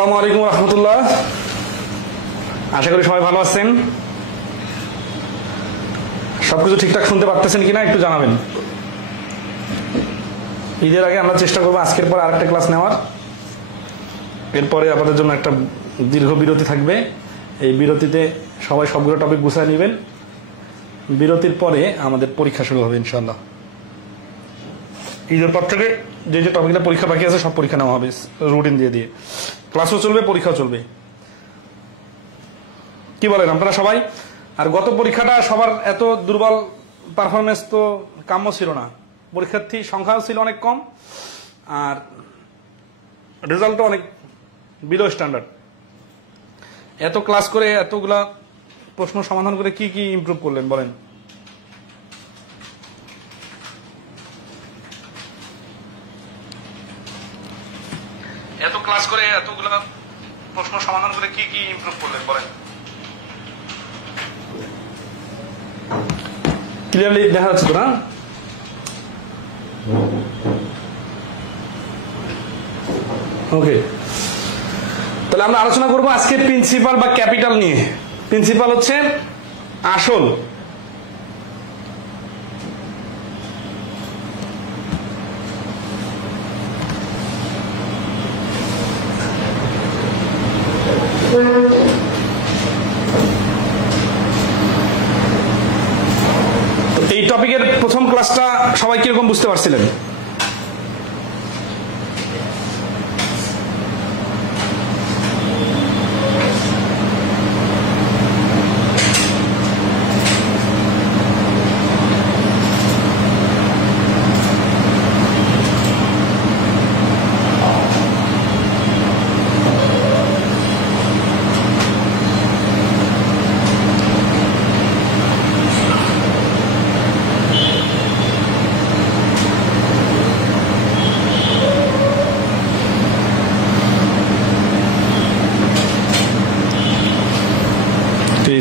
আসসালামু আলাইকুম রহমতুল্লাহ। আশা করি সবাই ভালো আছেন। সবকিছু ঠিকঠাক শুনতে পারতেছেন কিনা একটু জানাবেন। ঈদের আগে আমরা চেষ্টা করবো আজকের পর আরেকটা ক্লাস নেওয়ার। এরপরে আপনাদের জন্য একটা দীর্ঘ বিরতি থাকবে। এই বিরতিতে সবাই সবগুলো টপিক গুছিয়ে নেবেন। বিরতির পরে আমাদের পরীক্ষা শুরু হবে ইনশাআল্লাহ। ঈদের পর থেকে যে যে টপিকটা পরীক্ষা বাকি আছে সব পরীক্ষা নেওয়া হবে রুটিন দিয়ে দিয়ে। ক্লাসও চলবে, পরীক্ষাও চলবে। কি বলেন আপনারা সবাই? আর গত পরীক্ষাটা সবার এত দুর্বল পারফরমেন্স তো কাম্য ছিল না। পরীক্ষার্থী সংখ্যাও ছিল অনেক কম, আর রেজাল্টও অনেক বিলো স্ট্যান্ডার্ড। এত ক্লাস করে এতগুলা প্রশ্ন সমাধান করে কি কি ইমপ্রুভ করলেন বলেন? এত ক্লাস করে এতগুলা প্রশ্ন সমাধান করে কি কি ইমপ্রুভ করলেন বলেন? ক্লিয়ারলি দেখা যাচ্ছে তো না? ওকে, তাহলে আমরা আলোচনা করবো আজকে প্রিন্সিপাল বা ক্যাপিটাল নিয়ে। প্রিন্সিপাল হচ্ছে আসল। এই টপিকের প্রথম ক্লাসটা সবাই কিরকম বুঝতে পারছিলেন?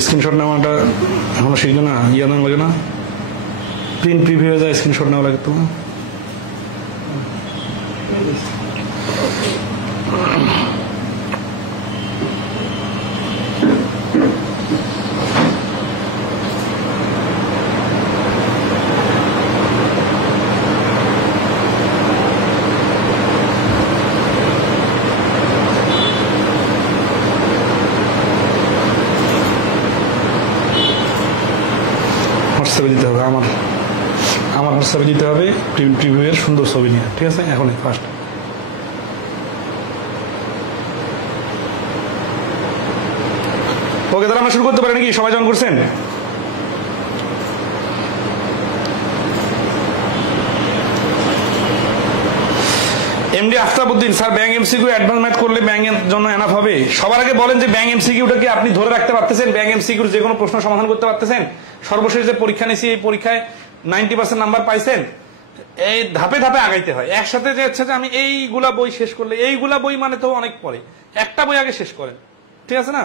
স্ক্রিনশট নেওয়াটা এখনো শিখবে না, নেওয়া লাগে না, প্রিন্ট প্রিভিউ হয়ে যায়, স্ক্রিনশট নেওয়া লাগে তো। দিতে হবে আমার হোয়াটসঅ্যাপে দিতে হবে প্রিভিউ এর সুন্দর ছবি নিয়ে, ঠিক আছে? এখনই ফার্স্ট ওকে, তাহলে আমরা শুরু করতে পারি নাকি? সবাই জয়েন করছেন? MD Aftabuddin sir, bank MCQ advance math করলে ব্যাংকের জন্য এনাফ হবে? সবার আগে বলেন যে ব্যাংক এমসিকিউটাকে আপনি ধরে রাখতে পারতেছেন? ব্যাংক এমসিকিউর যে কোনো প্রশ্ন সমাধান করতে পারতেছেন? সর্বশেষ যে পরীক্ষা নিয়েছি এই পরীক্ষায় 90% নাম্বার পাইছেন? এই ধাপে ধাপে আগাইতে হয়। একসাথে যে হচ্ছে যে আমি এইগুলা বই শেষ করলে, এইগুলা বই মানে তো অনেক পরে, একটা বই আগে শেষ করেন, ঠিক আছে না?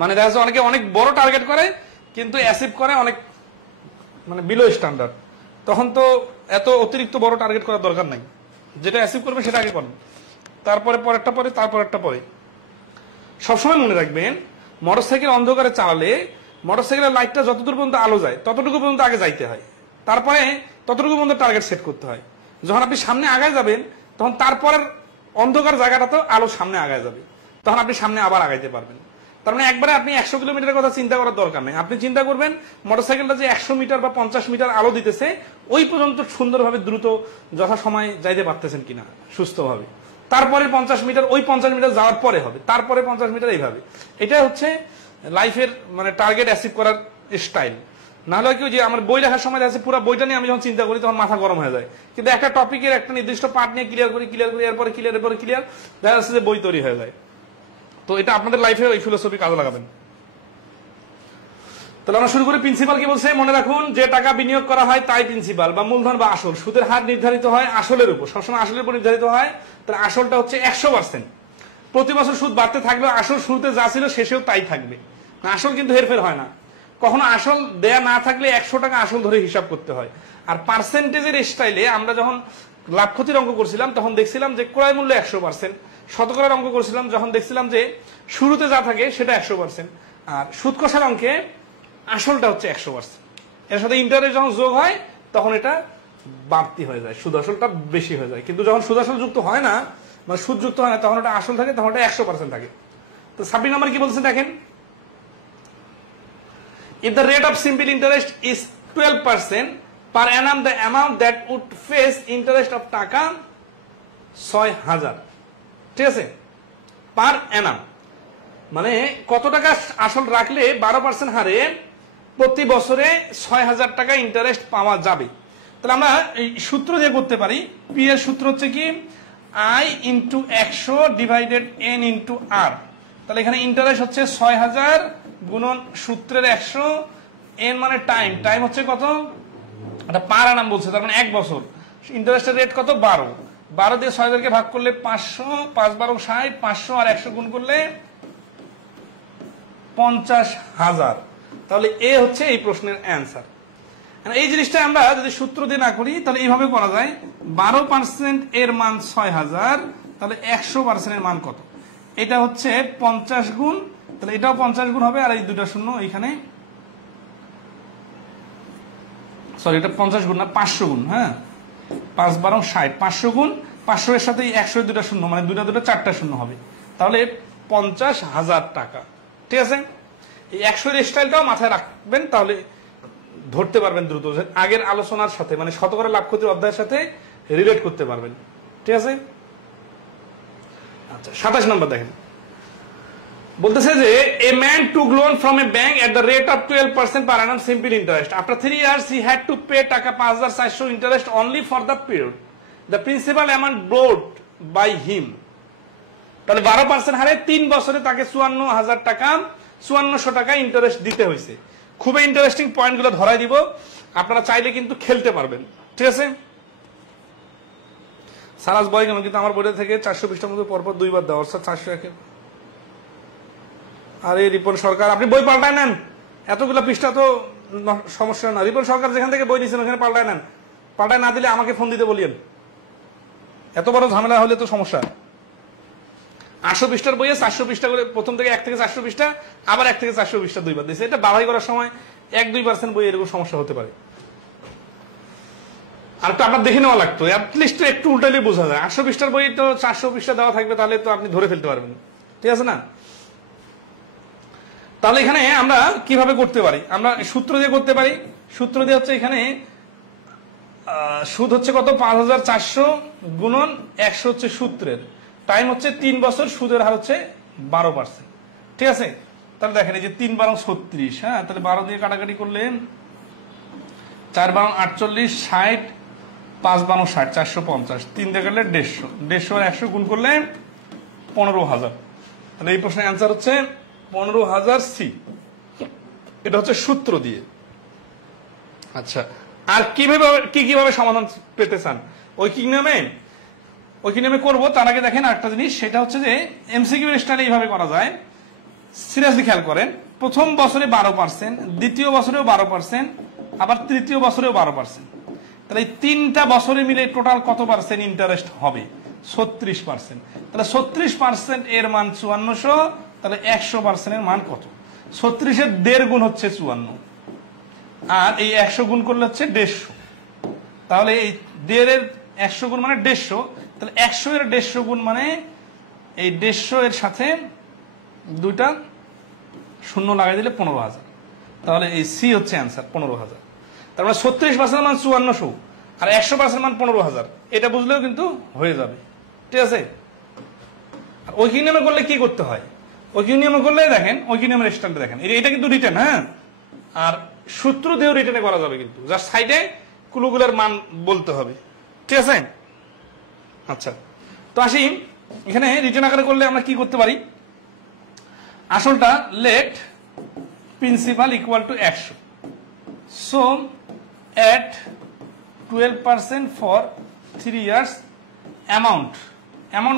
মানে দেখা যাচ্ছে অনেকে অনেক বড় টার্গেট করে কিন্তু অ্যাচিভ করে অনেক মানে বিলো স্ট্যান্ডার্ড। তখন তো এত অতিরিক্ত বড় টার্গেট করার দরকার নাই। যেটা অ্যাচিভ করবে সেটা আগে করেন, তারপরে পরেরটা পরে, তারপর একটা পরে। সবসময় মনে রাখবেন, মোটরসাইকেল অন্ধকারে চালালে মোটরসাইকেলের লাইটটা যতদূর পর্যন্ত আলো যায় ততটুকু পর্যন্ত আগে যাইতে হয়, তারপরে ততটুকু পর্যন্ত টার্গেট সেট করতে হয়। যখন আপনি সামনে আগায় যাবেন তখন তারপরের অন্ধকার জায়গাটা তো আলো সামনে আগায় যাবে, তখন আপনি সামনে আবার আগাইতে পারবেন। তার মানে একবারে আপনি 100 কিলোমিটারের কথা চিন্তা করার দরকার নেই। আপনি চিন্তা করবেন মোটরসাইকেলটা যে 100 মিটার বা 50 মিটার আলো দিতেছে ওই পর্যন্ত সুন্দরভাবে দ্রুত যথাসময়ে যাইতে পারতেছেন কিনা সুস্থভাবে। তারপরে 50 মিটার, ওই 50 মিটার যাওয়ার পরে হবে, তারপরে 50 মিটার, এইভাবে। এটা হচ্ছে লাইফের মানে টার্গেট অ্যাচিভ করার স্টাইল। নাহলে কি যে আমার বই লেখার সময় আছে পুরো বইটা নিয়ে আমি যখন চিন্তা করি তখন মাথা গরম হয়ে যায়, কিন্তু একটা টপিকের একটা নির্দিষ্ট পার্ট নিয়ে ক্লিয়ার করি, এরপরে ক্লিয়ার দেখা যাচ্ছে যে বই তৈরি হয়ে যায়। তো এটা আপনাদের লাইফে ওই ফিলোসফি কাজে লাগাবেন। তাহলে আমরা শুরু করি। প্রিন্সিপাল কি বলছে মনে রাখুন, যে টাকা বিনিয়োগ করা হয় তাই প্রিন্সিপাল বা মূলধন বা আসল। সুদের হার নির্ধারিত হয় আসলের উপর, সবসময় আসলের উপর নির্ধারিত হয়। তাহলে আসলটা হচ্ছে 100%। প্রতি বছর সুদ বাড়তে থাকলেও আসল শুরুতে যা ছিল শেষেও তাই থাকবে। আসল কিন্তু হেরফের হয় না। কখনো আসল দেয়া না থাকলে 100 টাকা আসল ধরে হিসাব করতে হয়। আর পার্সেন্টেজের স্টাইলে আমরা যখন লাভ ক্ষতির অঙ্ক করছিলাম তখন দেখছিলাম যে ক্রয় মূল্য 100%, শতকরার অঙ্ক করছিলাম যখন দেখছিলাম যে শুরুতে যা থাকে সেটা 100%, আর সুদ কষার অঙ্কে আসলটা হচ্ছে 100%, এর সাথে ইন্টারেস্ট যখন যোগ হয় তখন এটা বাড়তি হয়ে যায়, সুদ আসলটা বেশি হয়ে যায়। কিন্তু যখন সুদ আসল যুক্ত হয় না, মানে সুদ যুক্ত হয় না, তখন ওটা আসল থাকে, তখন ওটা 100% থাকে। তো 26 নম্বর কি বলছেন দেখেন, if the rate of simple interest is 12% per annum, the amount that would face interest of টাকা 6000, ঠিক আছে, পার অ্যানাম, মানে কত টাকা আসল রাখলে 12% হারে প্রতি বছরে 6000 টাকা ইন্টারেস্ট পাওয়া যাবে। তাহলে আমরা এই সূত্র দিয়ে করতে পারি, পি এর সূত্র হচ্ছে কি I into 100 divided N into R. তাহলে এখানে ইন্টারেস্ট হচ্ছে 6000 গুণন সূত্রের 100, এন মানে টাইম, টাইম হচ্ছে কত, এটা পার আনাম বলছে, তার মানে 1 বছর। ইন্টারেস্টের রেট কত 12, 12 দিয়ে 6000 কে ভাগ করলে 500, 5 12 60, 500 আর 100 গুণ করলে 50,000। তাহলে এ হচ্ছে এই প্রশ্নের অ্যান্সার। এই জিনিসটা আমরা যদি সূত্র দিয়ে না করি তাহলে এইভাবে করা যায়, 12% এর মান 6000, তাহলে 100% এর মান কত, এটা হচ্ছে 50 গুণ, তাহলে এটাও 50 গুণ হবে, আর এই দুটা শূন্য এখানে, সরি এটা 50 গুণ না 500 গুণ, হ্যাঁ 5 12 60, 500 গুণ 500 এর সাথে 100 দুটা শূন্য, মানে দুটা চারটা শূন্য হবে, তাহলে 50,000 টাকা। ঠিক আছে, এই 100 এর স্টাইলটাও মাথায় রাখবেন, তাহলে ধরতে পারবেন দ্রুত, আগের আলোচনার সাথে মানে শতকরা লাভ ক্ষতির অধ্যায়ের সাথে রিলেট করতে পারবেন। ঠিক আছে, আচ্ছা 27 নম্বর দেখেন, বলতেছে যে a man took loan from a bank at the rate of 12% per annum simple interest. After 3 years he had to pay টাকা 5400 interest only for the period. The principal amount borrowed by him. তাহলে 12% হারে 3 বছরে তাকে 54000 টাকা 5400 টাকা interest দিতে হয়েছে। খুবই ইন্টারেস্টিং পয়েন্টগুলো ধরাই দিব, আপনারা চাইলে কিন্তু খেলতে পারবেন। ঠিক আছে, সারাস বই কেন, কিন্তু আমার বইটা থেকে 400 পৃষ্ঠার মধ্যে পরপর 2 বার দেওয়া, অর্থাৎ 401। আরে রিপন সরকার, আপনি বই পাল্টায় নেন, এতগুলো পৃষ্ঠা তো সমস্যা না। রিপন সরকার যেখান থেকে বই নিয়েছেন ওখানে পাল্টায় নেন, পাল্টায় না দিলে আমাকে ফোন দিতে বলিয়েন, এত বড় ঝামেলা হলে তো সমস্যা। 800 পৃষ্ঠার বইয়ে 400 পৃষ্ঠা করে প্রথম থেকে 1 থেকে 400 পৃষ্ঠা, আবার 1 থেকে 400 পৃষ্ঠা 2 বার দিয়েছে। এটা বাছাই করার সময় 1-2% বই এরকম সমস্যা হতে পারে, আর তো আপনার দেখে নেওয়া লাগতো, অ্যাটলিস্ট একটু উল্টালে বোঝা যায়। 800 পৃষ্ঠার বই তো 400 পৃষ্ঠা দেওয়া থাকবে, তাহলে তো আপনি ধরে ফেলতে পারবেন। ঠিক আছে না, তাহলে এখানে আমরা কিভাবে করতে পারি, আমরা সূত্র দিয়ে করতে পারি। সূত্র দিয়ে হচ্ছে এখানে সুদ হচ্ছে কত 5400 গুণন 100 হচ্ছে সূত্রের, টাইম হচ্ছে 3 বছর, সুদের হার হচ্ছে 12%। ঠিক আছে, তাহলে দেখেন এই যে 3 12 36, হ্যাঁ তাহলে 12 দিয়ে কাটাকাটি করলে 4 12 48, 60, 5 12 60, 450, 3 দিয়ে কাটলে 150, 150 আর 100 গুণ করলে 15000। তাহলে এই প্রশ্নের অ্যান্সার হচ্ছে 15000 সি, এটা হচ্ছে সূত্র দিয়ে। আচ্ছা, আর কিভাবে সমাধান পেতে চান ওই নিয়মে করবো, তার আগে দেখেন আরেকটা জিনিস, সেটা হচ্ছে যে এমসিকিউ স্টাইলে এইভাবে করা যায়। সিরিয়াসলি খেয়াল করেন, প্রথম বছরে 12%, দ্বিতীয় বছরেও 12%, আবার তৃতীয় বছরেও 12%, তাহলে এই 3টা বছরে মিলে টোটাল কত পার্সেন্ট ইন্টারেস্ট হবে 36%। তাহলে 36% এর মান 5400, তাহলে 100% এর মান কত, 36 এর 1.5 গুণ হচ্ছে 54, আর এই 100 গুণ করলে হচ্ছে 150, তাহলে এই 1.5 এর 100 গুণ মানে 150, তাহলে 100 এর 150 গুণ মানে এই 150 এর সাথে 2টা শূন্য লাগাই দিলে 15000, তাহলে এই সি হচ্ছে অ্যান্সার 15000। তার মানে 36% মান 5400 আর 100% মান 15000, এটা বুঝলেও কিন্তু হয়ে যাবে। ঠিক আছে, আর ঐকিক নিয়মে করলে কি করতে হয়, ঐকিক নিয়মে করলে দেখেন ঐকিক নিয়মের স্টাইলটা দেখেন, এটা কিন্তু রিটেন, হ্যাঁ, আর সূত্র দিয়েও রিটেনে করা যাবে, কিন্তু যার সাইডে ক্লুগুলোর মান বলতে হবে। ঠিক আছে, আচ্ছা তো আসি এখানে রিটেন আকারে করলে আমরা কি করতে পারি, আসলটা let principal equal to 100, so at 12% for 3 years, amount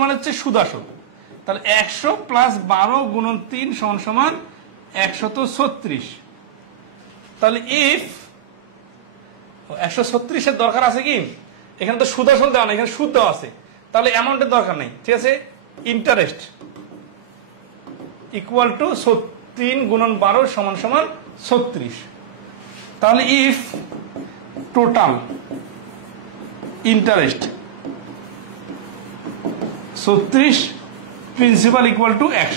মানে হচ্ছে সুদ আসল, তাহলে 100 প্লাস 12 গুণন 3 সমান 136। তাহলে ইফ 136 এর দরকার আছে কি, এখানে তো সুদ আসল দেওয়া না, এখানে সুদ দেওয়া আছে, তাহলে অ্যামাউন্টের দরকার নেই। ঠিক আছে, ইন্টারেস্ট ইকুয়াল টু 3 গুণন 12 সমান সমান 36। তাহলে if total interest 36, principal equal to 100,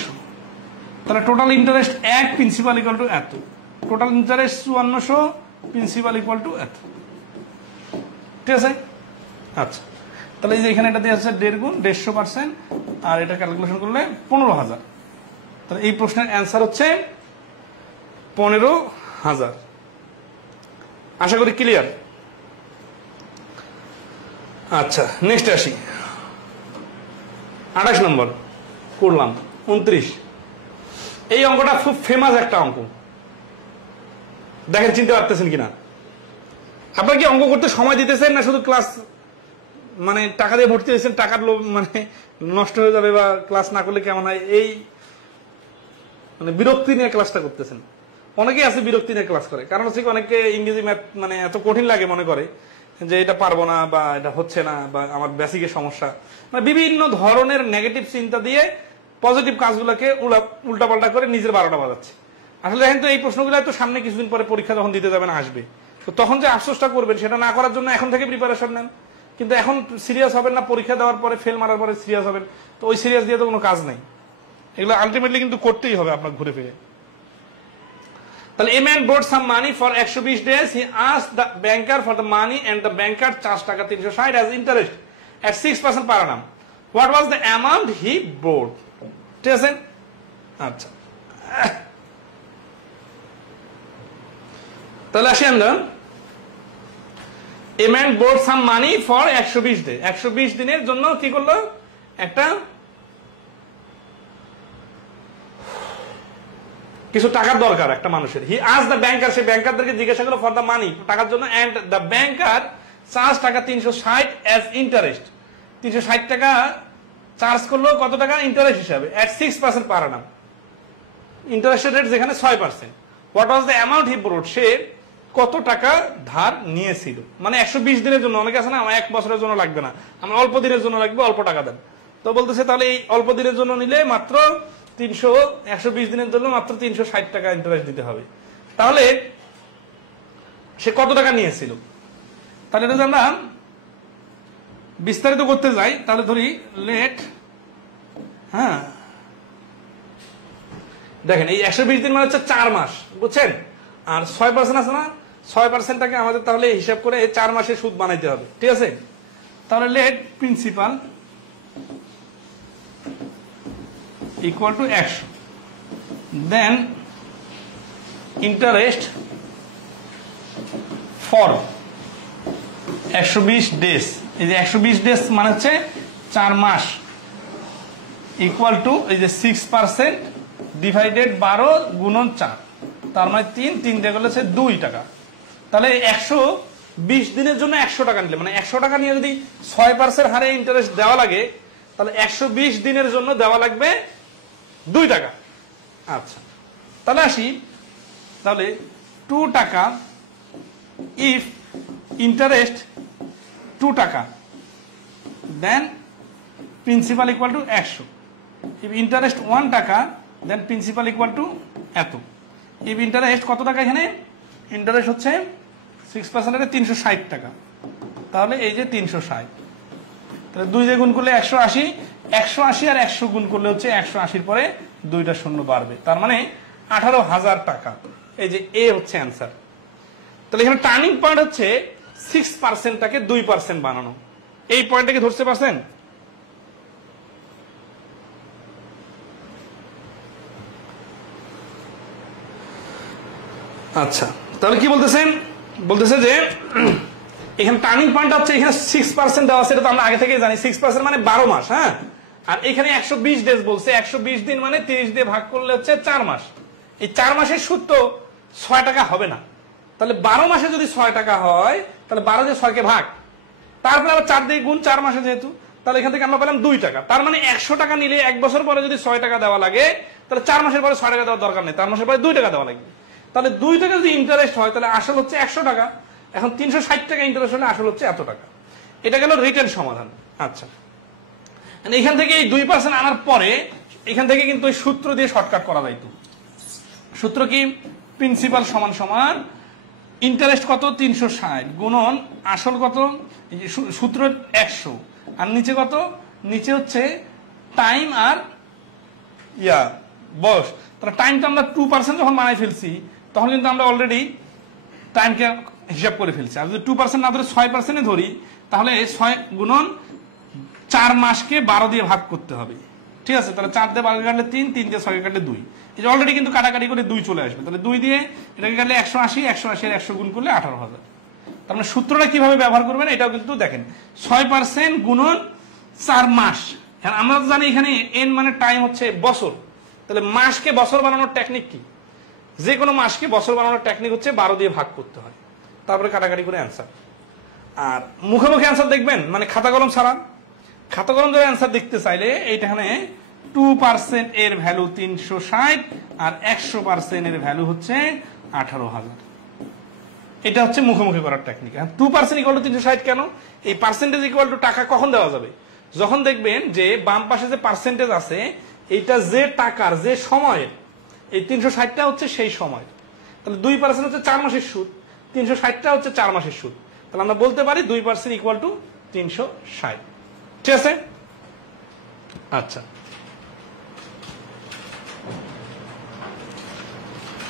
তাহলে total interest 1, principal equal to এত, total interest 5400, principal equal to এত। ঠিক আছে? আচ্ছা, তাহলে এই যে এখানে এটা দিয়ে আছে 1.5 গুণ 150%, আর এটা ক্যালকুলেশন করলে 15,000। তাহলে এই প্রশ্নের অ্যান্সার হচ্ছে 15,000। আশা করি ক্লিয়ার। আচ্ছা, নেক্সট আসি। 28 নম্বর করলাম। 29, এই অঙ্কটা খুব ফেমাস একটা অঙ্ক। দেখেন চিনতে পারতেছেন কিনা। আপনারা কি অঙ্ক করতে সময় দিতেছেন, না শুধু ক্লাস মানে টাকা দিয়ে ভর্তি হয়েছেন, টাকার লোভ মানে নষ্ট হয়ে যাবে বা ক্লাস না করলে কেমন হয়, এই মানে বিরক্তি নিয়ে ক্লাসটা করতেছেন? অনেকেই আছে বিরক্তি নিয়ে ক্লাস করে, কারণ হচ্ছে অনেকে ইংরেজি ম্যাথ মানে এত কঠিন লাগে, মনে করে যে এটা পারবো না বা এটা হচ্ছে না বা আমার বেসিকের সমস্যা, মানে বিভিন্ন ধরনের নেগেটিভ চিন্তা দিয়ে পজিটিভ কাজগুলোকে উল্টাপাল্টা করে নিজের 12টা বাজাচ্ছে। আসলে দেখেন তো, এই প্রশ্নগুলো তো সামনে কিছুদিন পরে পরীক্ষা যখন দিতে যাবেন আসবে, তো তখন যে আফসোসটা করবেন সেটা না করার জন্য এখন থেকে প্রিপারেশন নেন। কিন্তু এখন সিরিয়াস হবেন না, পরীক্ষা দেওয়ার পরে ফেল মারার পরে সিরিয়াস হবেন, তো ওই সিরিয়াস দিয়ে তো কোনো কাজ নেই। এগুলো আলটিমেটলি কিন্তু করতেই হবে আপনার ঘুরে ফিরে। তাহলে a man borrowed some money for 120 days. He asked the banker for the money and the banker charged টাকা 360 as interest at 6% per annum. What was the amount he borrowed? ঠিক আছে? আচ্ছা, তাহলে আসি আমরা। a man borrowed some money for 120 days. 120 দিনের জন্য কি করলো? একটা কিছু টাকার দরকার একটা মানুষের। হি আস্কড দ্য ব্যাংকার, সে ব্যাংকারদেরকে জিজ্ঞাসা করলো ফর দ্য মানি, টাকার জন্য, এন্ড দ্য ব্যাংকার চার্জ টাকা 360 অ্যাজ ইন্টারেস্ট। 360 টাকা চার্জ করলো, কত টাকা? ইন্টারেস্ট হিসাবে, এট 6% পার আনাম। ইন্টারেস্টের রেট যেখানে 6%। What was the amount he borrowed? সে কত টাকা ধার নিয়েছিল। মানে 120 দিনের জন্য, অনেকে আছে না আমার 1 বছরের জন্য লাগবে না, আমার অল্প দিনের জন্য লাগবে, অল্প টাকা দেন। তো বলতেছে তাহলে এই অল্প দিনের জন্য নিলে মাত্র 120 দিনের জন্য মাত্র 360 টাকা ইন্টারেস্ট দিতে হবে। তাহলে সে কত টাকা নিয়েছিল? তাহলে এটা আমরা বিস্তারিত করতে যাই, তাহলে ধরি লেট, হ্যাঁ দেখেন এই 120 দিন মানে হচ্ছে 4 মাস, বুঝছেন? আর 6% আছে না, 6%টাকে আমাদের তাহলে হিসাব করে 4 মাসের সুদ বানাইতে হবে। ঠিক আছে? তাহলে late principal equal to 100, then interest for 120 days, এই যে 120 days মানে হচ্ছে 4 মাস, ইকুয়াল টু এই যে 6% ডিভাইডেড 12 গুণন 4, তার মানে 3 দিয়ে গেলে 2 টাকা। তাহলে 120 দিনের জন্য 100 টাকা নিলে, মানে 100 টাকা নিয়ে যদি 6% হারে ইন্টারেস্ট দেওয়া লাগে, তাহলে 120 দিনের জন্য দেওয়া লাগবে 2 টাকা। আচ্ছা, তাহলে আসি, তাহলে 2 টাকা ইফ ইন্টারেস্ট 2 টাকা, then principal equal to 100। If interest 1 টাকা, দেন প্রিন্সিপাল ইকুয়াল টু এত। ইফ ইন্টারেস্ট কত টাকা? এখানে ইন্টারেস্ট হচ্ছে 6% 360 টাকা, তাহলে এই যে 360, তাহলে 2 দিয়ে গুণ করলে 180, 180 আর 100 গুণ করলে হচ্ছে 180-র পরে 2টা শূন্য বাড়বে, তার মানে 18,000 টাকা। এই যে এ হচ্ছে অ্যান্সার। তাহলে এখানে টার্নিং পয়েন্ট হচ্ছে 6%টাকে 2% বানানো। এই পয়েন্টটাকে ধরতে পারছেন? আচ্ছা, তাহলে কি বলতেছেন? বলতেছে যে এখানে টার্নিং পয়েন্ট হচ্ছে এখানে 6% দেওয়া, সেটা তো আমরা আগে থেকেই জানি। 6% মানে 12 মাস, হ্যাঁ। আর এখানে 120 ডেজ বলছে, 120 দিন মানে 30 দিয়ে ভাগ করলে হচ্ছে 4 মাস। এই 4 মাসের সুদ তো 6 টাকা হবে না, তাহলে 12 মাসে যদি 6 টাকা হয়, তাহলে 12 দিয়ে 6 কে ভাগ, তারপরে আবার 4 দিয়ে গুণ, 4 মাসে যেহেতু, তাহলে এখান থেকে আমরা পেলাম 2 টাকা। তার মানে 100 টাকা নিলে 1 বছর পরে যদি 6 টাকা দেওয়া লাগে, তাহলে 4 মাসের পরে 6 টাকা দেওয়ার দরকার নেই, 4 মাসের পরে 2 টাকা দেওয়া লাগবে। তাহলে 2 টাকা যদি ইন্টারেস্ট হয়, তাহলে আসল হচ্ছে 100 টাকা। এখন 360 টাকা ইন্টারেস্ট হলে আসল হচ্ছে এত টাকা। এটা গেল রিটেন সমাধান। আচ্ছা, এখান থেকে এই 2% আনার পরে এখান থেকে কিন্তু ওই সূত্র দিয়ে শর্টকাট করা যাইতো। সূত্র কি? প্রিন্সিপাল সমান সমান ইন্টারেস্ট কত 360 গুণন আসল কত, সূত্র 100, আর নিচে কত, নিচে হচ্ছে টাইম আর বয়স। তাহলে টাইমটা আমরা 2% যখন বানাই ফেলছি তখন কিন্তু আমরা অলরেডি টাইমকে হিসাব করে ফেলছি। আর যদি 2% না ধরে 6% ধরি তাহলে 6 গুণন 4 মাসকে 12 দিয়ে ভাগ করতে হবে। ঠিক আছে, তাহলে 4 দিয়ে 12 কাটলে 3, 3 দিয়ে 6 কাটলে 2, এই যে অলরেডি কিন্তু কাটাকাটি করে 2 চলে আসবে। তাহলে 2 দিয়ে এটাকে কাটলে 180, 180 এর 100 গুণ করলে 18,000। তার মানে সূত্রটা কিভাবে ব্যবহার করবেন এটাও কিন্তু দেখেন, 6% গুণন 4 মাস। আমরা তো জানি এখানে এন মানে টাইম হচ্ছে বছর, তাহলে মাসকে বছর বানানোর টেকনিক কি? যে কোনো মাসকে বছর বানানোর টেকনিক হচ্ছে 12 দিয়ে ভাগ করতে হয়, তারপরে কাটাকাটি করে অ্যান্সার। আর মুখে মুখে অ্যান্সার দেখবেন, মানে খাতা কলম ছাড়া। খাতা কলম ধরে অ্যান্সার দেখতে চাইলে এইখানে 2% এর ভ্যালু 360 আর 100% এর ভ্যালু হচ্ছে 18,000। এটা হচ্ছে মুখে মুখে করার টেকনিক। 2% ইকুয়াল টু 360 কেন? এই পার্সেন্টেজ ইকুয়াল টু টাকা কখন দেওয়া যাবে? যখন দেখবেন যে বাম পাশে যে পার্সেন্টেজ আছে এইটা যে টাকার যে সময়ের, এই 360টা হচ্ছে সেই সময়। তাহলে 2% হচ্ছে 4 মাসের সুদ, 360টা হচ্ছে 4 মাসের সুদ। তাহলে আমরা বলতে পারি 2% ইকুয়াল টু 360। ঠিক আছে, আচ্ছা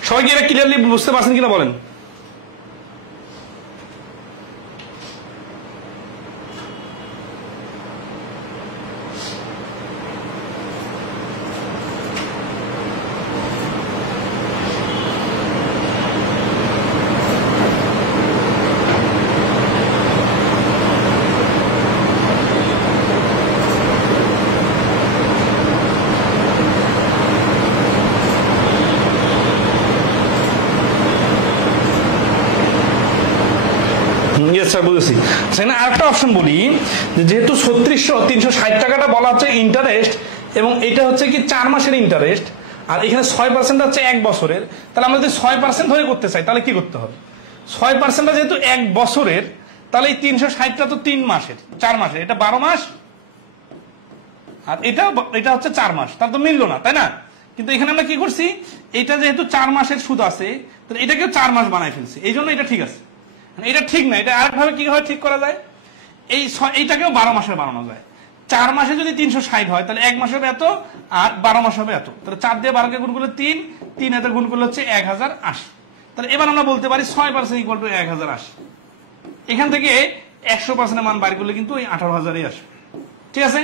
সবাই কি এটা ক্লিয়ারলি বুঝতে পারছেন কিনা বলেন? বুঝেছি। সেখানে আরেকটা অপশন বলি, যেহেতু 360 টাকাটা বলা হচ্ছে ইন্টারেস্ট এবং এটা হচ্ছে কি 4 মাসের ইন্টারেস্ট, আর এখানে 6% হচ্ছে 1 বছরের, তাহলে আমরা যদি 6% ধরে করতে চাই তাহলে কি করতে হবে? 6%টা যেহেতু 1 বছরের, তাহলে এই 360টা তো 3 মাসের, 4 মাসের, এটা 12 মাস আর এটা হচ্ছে 4 মাস, তার তো মিললো না, তাই না? কিন্তু এখানে আমরা কি করছি, এটা যেহেতু 4 মাসের সুদ আছে তাহলে এটাকেও 4 মাস বানাই ফেলছি, এই জন্য এটা ঠিক আছে। এটা ঠিক না, এটা আরেকভাবে কিভাবে ঠিক করা যায়? এইটাকেও 12 মাসের বানানো যায়। 4 মাসে যদি 360 হয় তাহলে 1 মাস হবে এত আর 12 মাস হবে এত, তাহলে 4 দিয়ে 12 কে গুণ করলে 3, 3 এত গুণ করলে হচ্ছে 1080। তাহলে এবার আমরা বলতে পারি 6% ইকুয়াল টু 1080। এখান থেকে 100% এর মান বাইর করলে কিন্তু ওই 18,000ই আসবে। ঠিক আছে,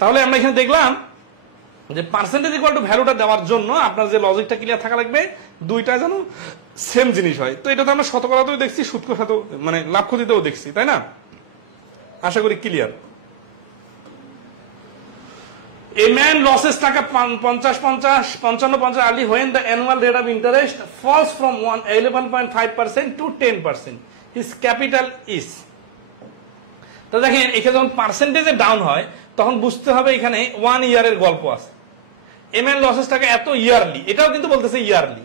তাহলে আমরা এখানে দেখলাম যে পার্সেন্টেজ ইকুয়াল টু ভ্যালুটা দেওয়ার জন্য আপনার যে লজিকটা ক্লিয়ার থাকা লাগবে, দুইটা যেন সেম জিনিস হয়। তো এটা তো আমরা শতকরাতেও দেখছি, সুদ সাথেও মানে লাভ ক্ষতিতেও দেখছি, তাই না? আশা করি ক্লিয়ার। A man loses টাকা 55 early when the annual rate of interest falls from 11.5% to 10%. His capital is. তো দেখেন এখানে যখন পার্সেন্টেজে ডাউন হয় তখন বুঝতে হবে এখানে 1 ইয়ারের গল্প আছে। A man loses টাকা এত ইয়ারলি, এটাও কিন্তু বলতেছে ইয়ারলি।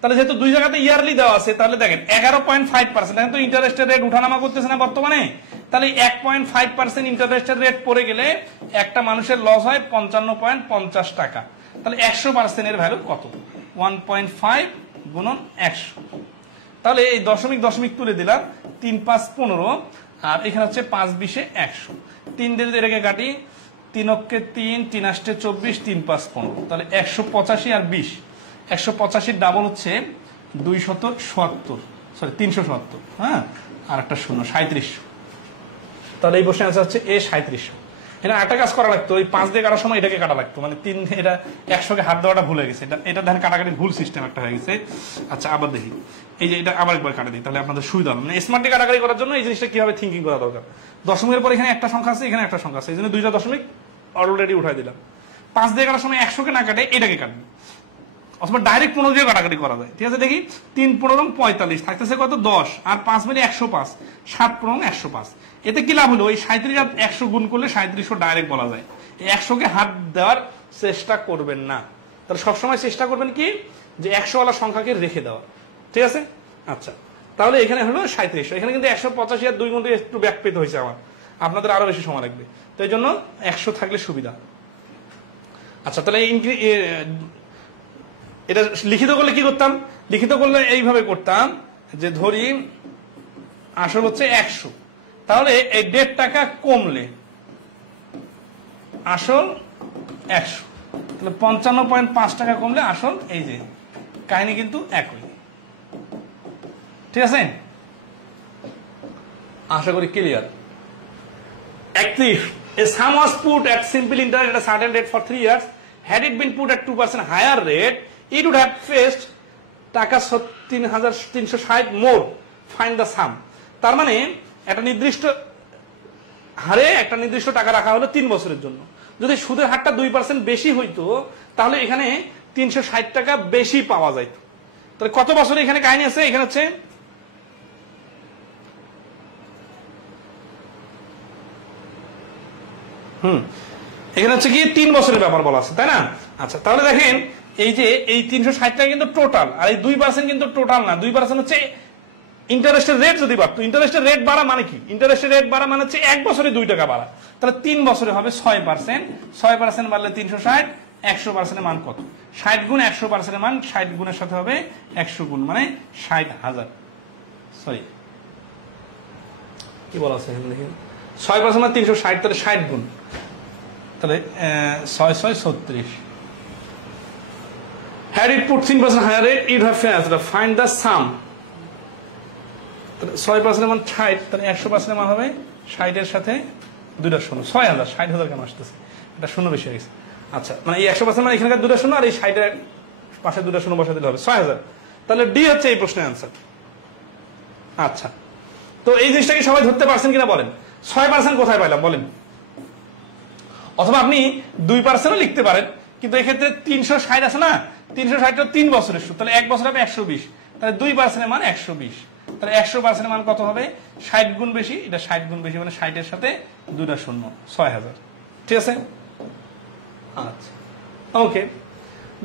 তাহলে যেহেতু দুই জায়গাতে ইয়ারলি দেওয়া আছে তাহলে দেখেন 11.5%, এখন তো ইন্টারেস্টের রেট উঠানামা করতেছে না বর্তমানে, তাহলে 1.5% ইন্টারেস্টের রেট পড়ে গেলে একটা মানুষের লস হয় 55.50 টাকা। তাহলে 100% এর ভ্যালু কত? 1.5 গুণন 100। তাহলে এই দশমিক দশমিক তুলে দিলাম, 3 5 15 আর এখানে হচ্ছে 5 20 100। 3 দিয়ে এটাকে কাটি, 3 অক্ষে 3, 3 আষ্টে 24, 3 5 15, তাহলে 185 আর 20, 185 ডাবল হচ্ছে 270, সরি 370, হ্যাঁ, আর একটা শূন্য 3700। তাহলে এই প্রশ্নের আনসার হচ্ছে এ 3700। এটা একটা কাজ করা লাগতো, ওই 5 দিয়ে কাটার সময় এটাকে কাটা লাগতো, মানে 3 এটা 100কে হাত দেওয়াটা ভুলে গেছে, এটা দেখেন কাটাকাটি ভুল সিস্টেম একটা হয়ে গেছে। আচ্ছা আবার দেখি, এই যে এটা আবার একবার কাটা দিই তাহলে আপনাদের সুবিধা হবে। মানে স্মার্টলি কাটাকাটি করার জন্য এই জিনিসটা কিভাবে থিঙ্কিং করা দরকার। দশমিকের পর এখানে একটা সংখ্যা আছে, এখানে একটা সংখ্যা আছে, এই জন্য 2টা দশমিক অলরেডি উঠাই দিলাম। 5 দিয়ে কাটার সময় 100কে না কাটে এটাকে কাটবে, অথবা ডাইরেক্ট 15 দিয়ে কাটাকাটি করা যায়। ঠিক আছে, দেখি 3 15 45 থাকতেছে কত 10 আর 5 মিলে 105, 7 15 105। এতে কি লাভ হলো? ওই 37 আর 100 গুণ করলে 3700 ডাইরেক্ট বলা যায়। এই 100কে হাত দেওয়ার চেষ্টা করবেন না, তাহলে সবসময় চেষ্টা করবেন কি যে 100 ওয়ালা সংখ্যাকে রেখে দেওয়া। ঠিক আছে, আচ্ছা তাহলে এখানে হলো 3700, এখানে কিন্তু 185 আর 2 গুণ একটু ব্যাক পেতে হয়েছে আমার। আপনাদের আরো বেশি সময় লাগবে। তো এই জন্য 100 থাকলে সুবিধা। আচ্ছা, তাহলে এটা লিখিত করলে কি করতাম? লিখিত করলে এইভাবে করতাম যে ধরি আসল হচ্ছে 100, তাহলে এই 1.5 টাকা কমলে আসল 100, তাহলে 55.5 টাকা কমলে আসল। এই যে কাহিনী কিন্তু একই, ঠিক আছে? আশা করি clear. 31, a sum was put at simple interest at a certain rate for 3 years. Had it been put at 2% higher rate, it would have faced টাকা 3,360 more. Find the sum. তার মানে একটা নির্দিষ্ট হারে একটা নির্দিষ্ট টাকা রাখা হলো 3 বছরের জন্য। যদি সুদের হারটা 2% বেশি হইতো তাহলে এখানে 360 টাকা বেশি পাওয়া যাইত। তাহলে কত বছরে এখানে কাহিনী আছে? এখানে হচ্ছে এখানে হচ্ছে কি 3 বছরের ব্যাপার বলা আছে, তাই না? আচ্ছা, তাহলে দেখেন এই যে এই 360 টাকা কিন্তু টোটাল, আর এই 2% কিন্তু টোটাল না। 2% হচ্ছে ইন্টারেস্টের রেট যদি বাড়তো। ইন্টারেস্টের রেট বাড়া মানে কি? ইন্টারেস্টের রেট বাড়া মানে হচ্ছে 1 বছরে 2 টাকা বাড়া। তাহলে 3 বছরে হবে 6%। 6% বাড়লে 360, 100%-এর মান কত? 60 গুণ 100%-এর মান 60 গুণের সাথে হবে 100 গুণ, মানে 60,000। সরি, কি বলা আছে এখানে দেখেন, 6% মানে 360, তাহলে 60 গুণ, তাহলে 6 6 36। Had it put 3% higher rate, it would have failed. Find the sum. 6% মান 60, তাহলে 100%-এর মান হবে 60-এর সাথে 2টা শূন্য, 6,000। 60,000 কেন আসতেছে? এটা শূন্য বেশি হয়ে গেছে। আচ্ছা, মানে এই 100% মানে এখানকার 2টা শূন্য, আর এই 60-এর পাশে 2টা শূন্য বসা দিলে হবে 6,000। তাহলে ডি হচ্ছে এই প্রশ্নের অ্যান্সার। আচ্ছা, তো এই জিনিসটা কি সবাই ধরতে পারছেন কিনা বলেন? 6% কোথায় পাইলাম বলেন? অথবা আপনি 2%ও লিখতে পারেন, কিন্তু এক্ষেত্রে 360 আছে না, 360 3 বছরের সুদ, তাহলে 1 বছর হবে 120, তাহলে 2%-এর মান 120। তাহলে 100%-এর মান কত হবে? 60 গুণ বেশি, এটা 60 গুণ বেশি, মানে 60-এর সাথে 2টা শূন্য, 6,000। ঠিক আছে? আচ্ছা, ওকে।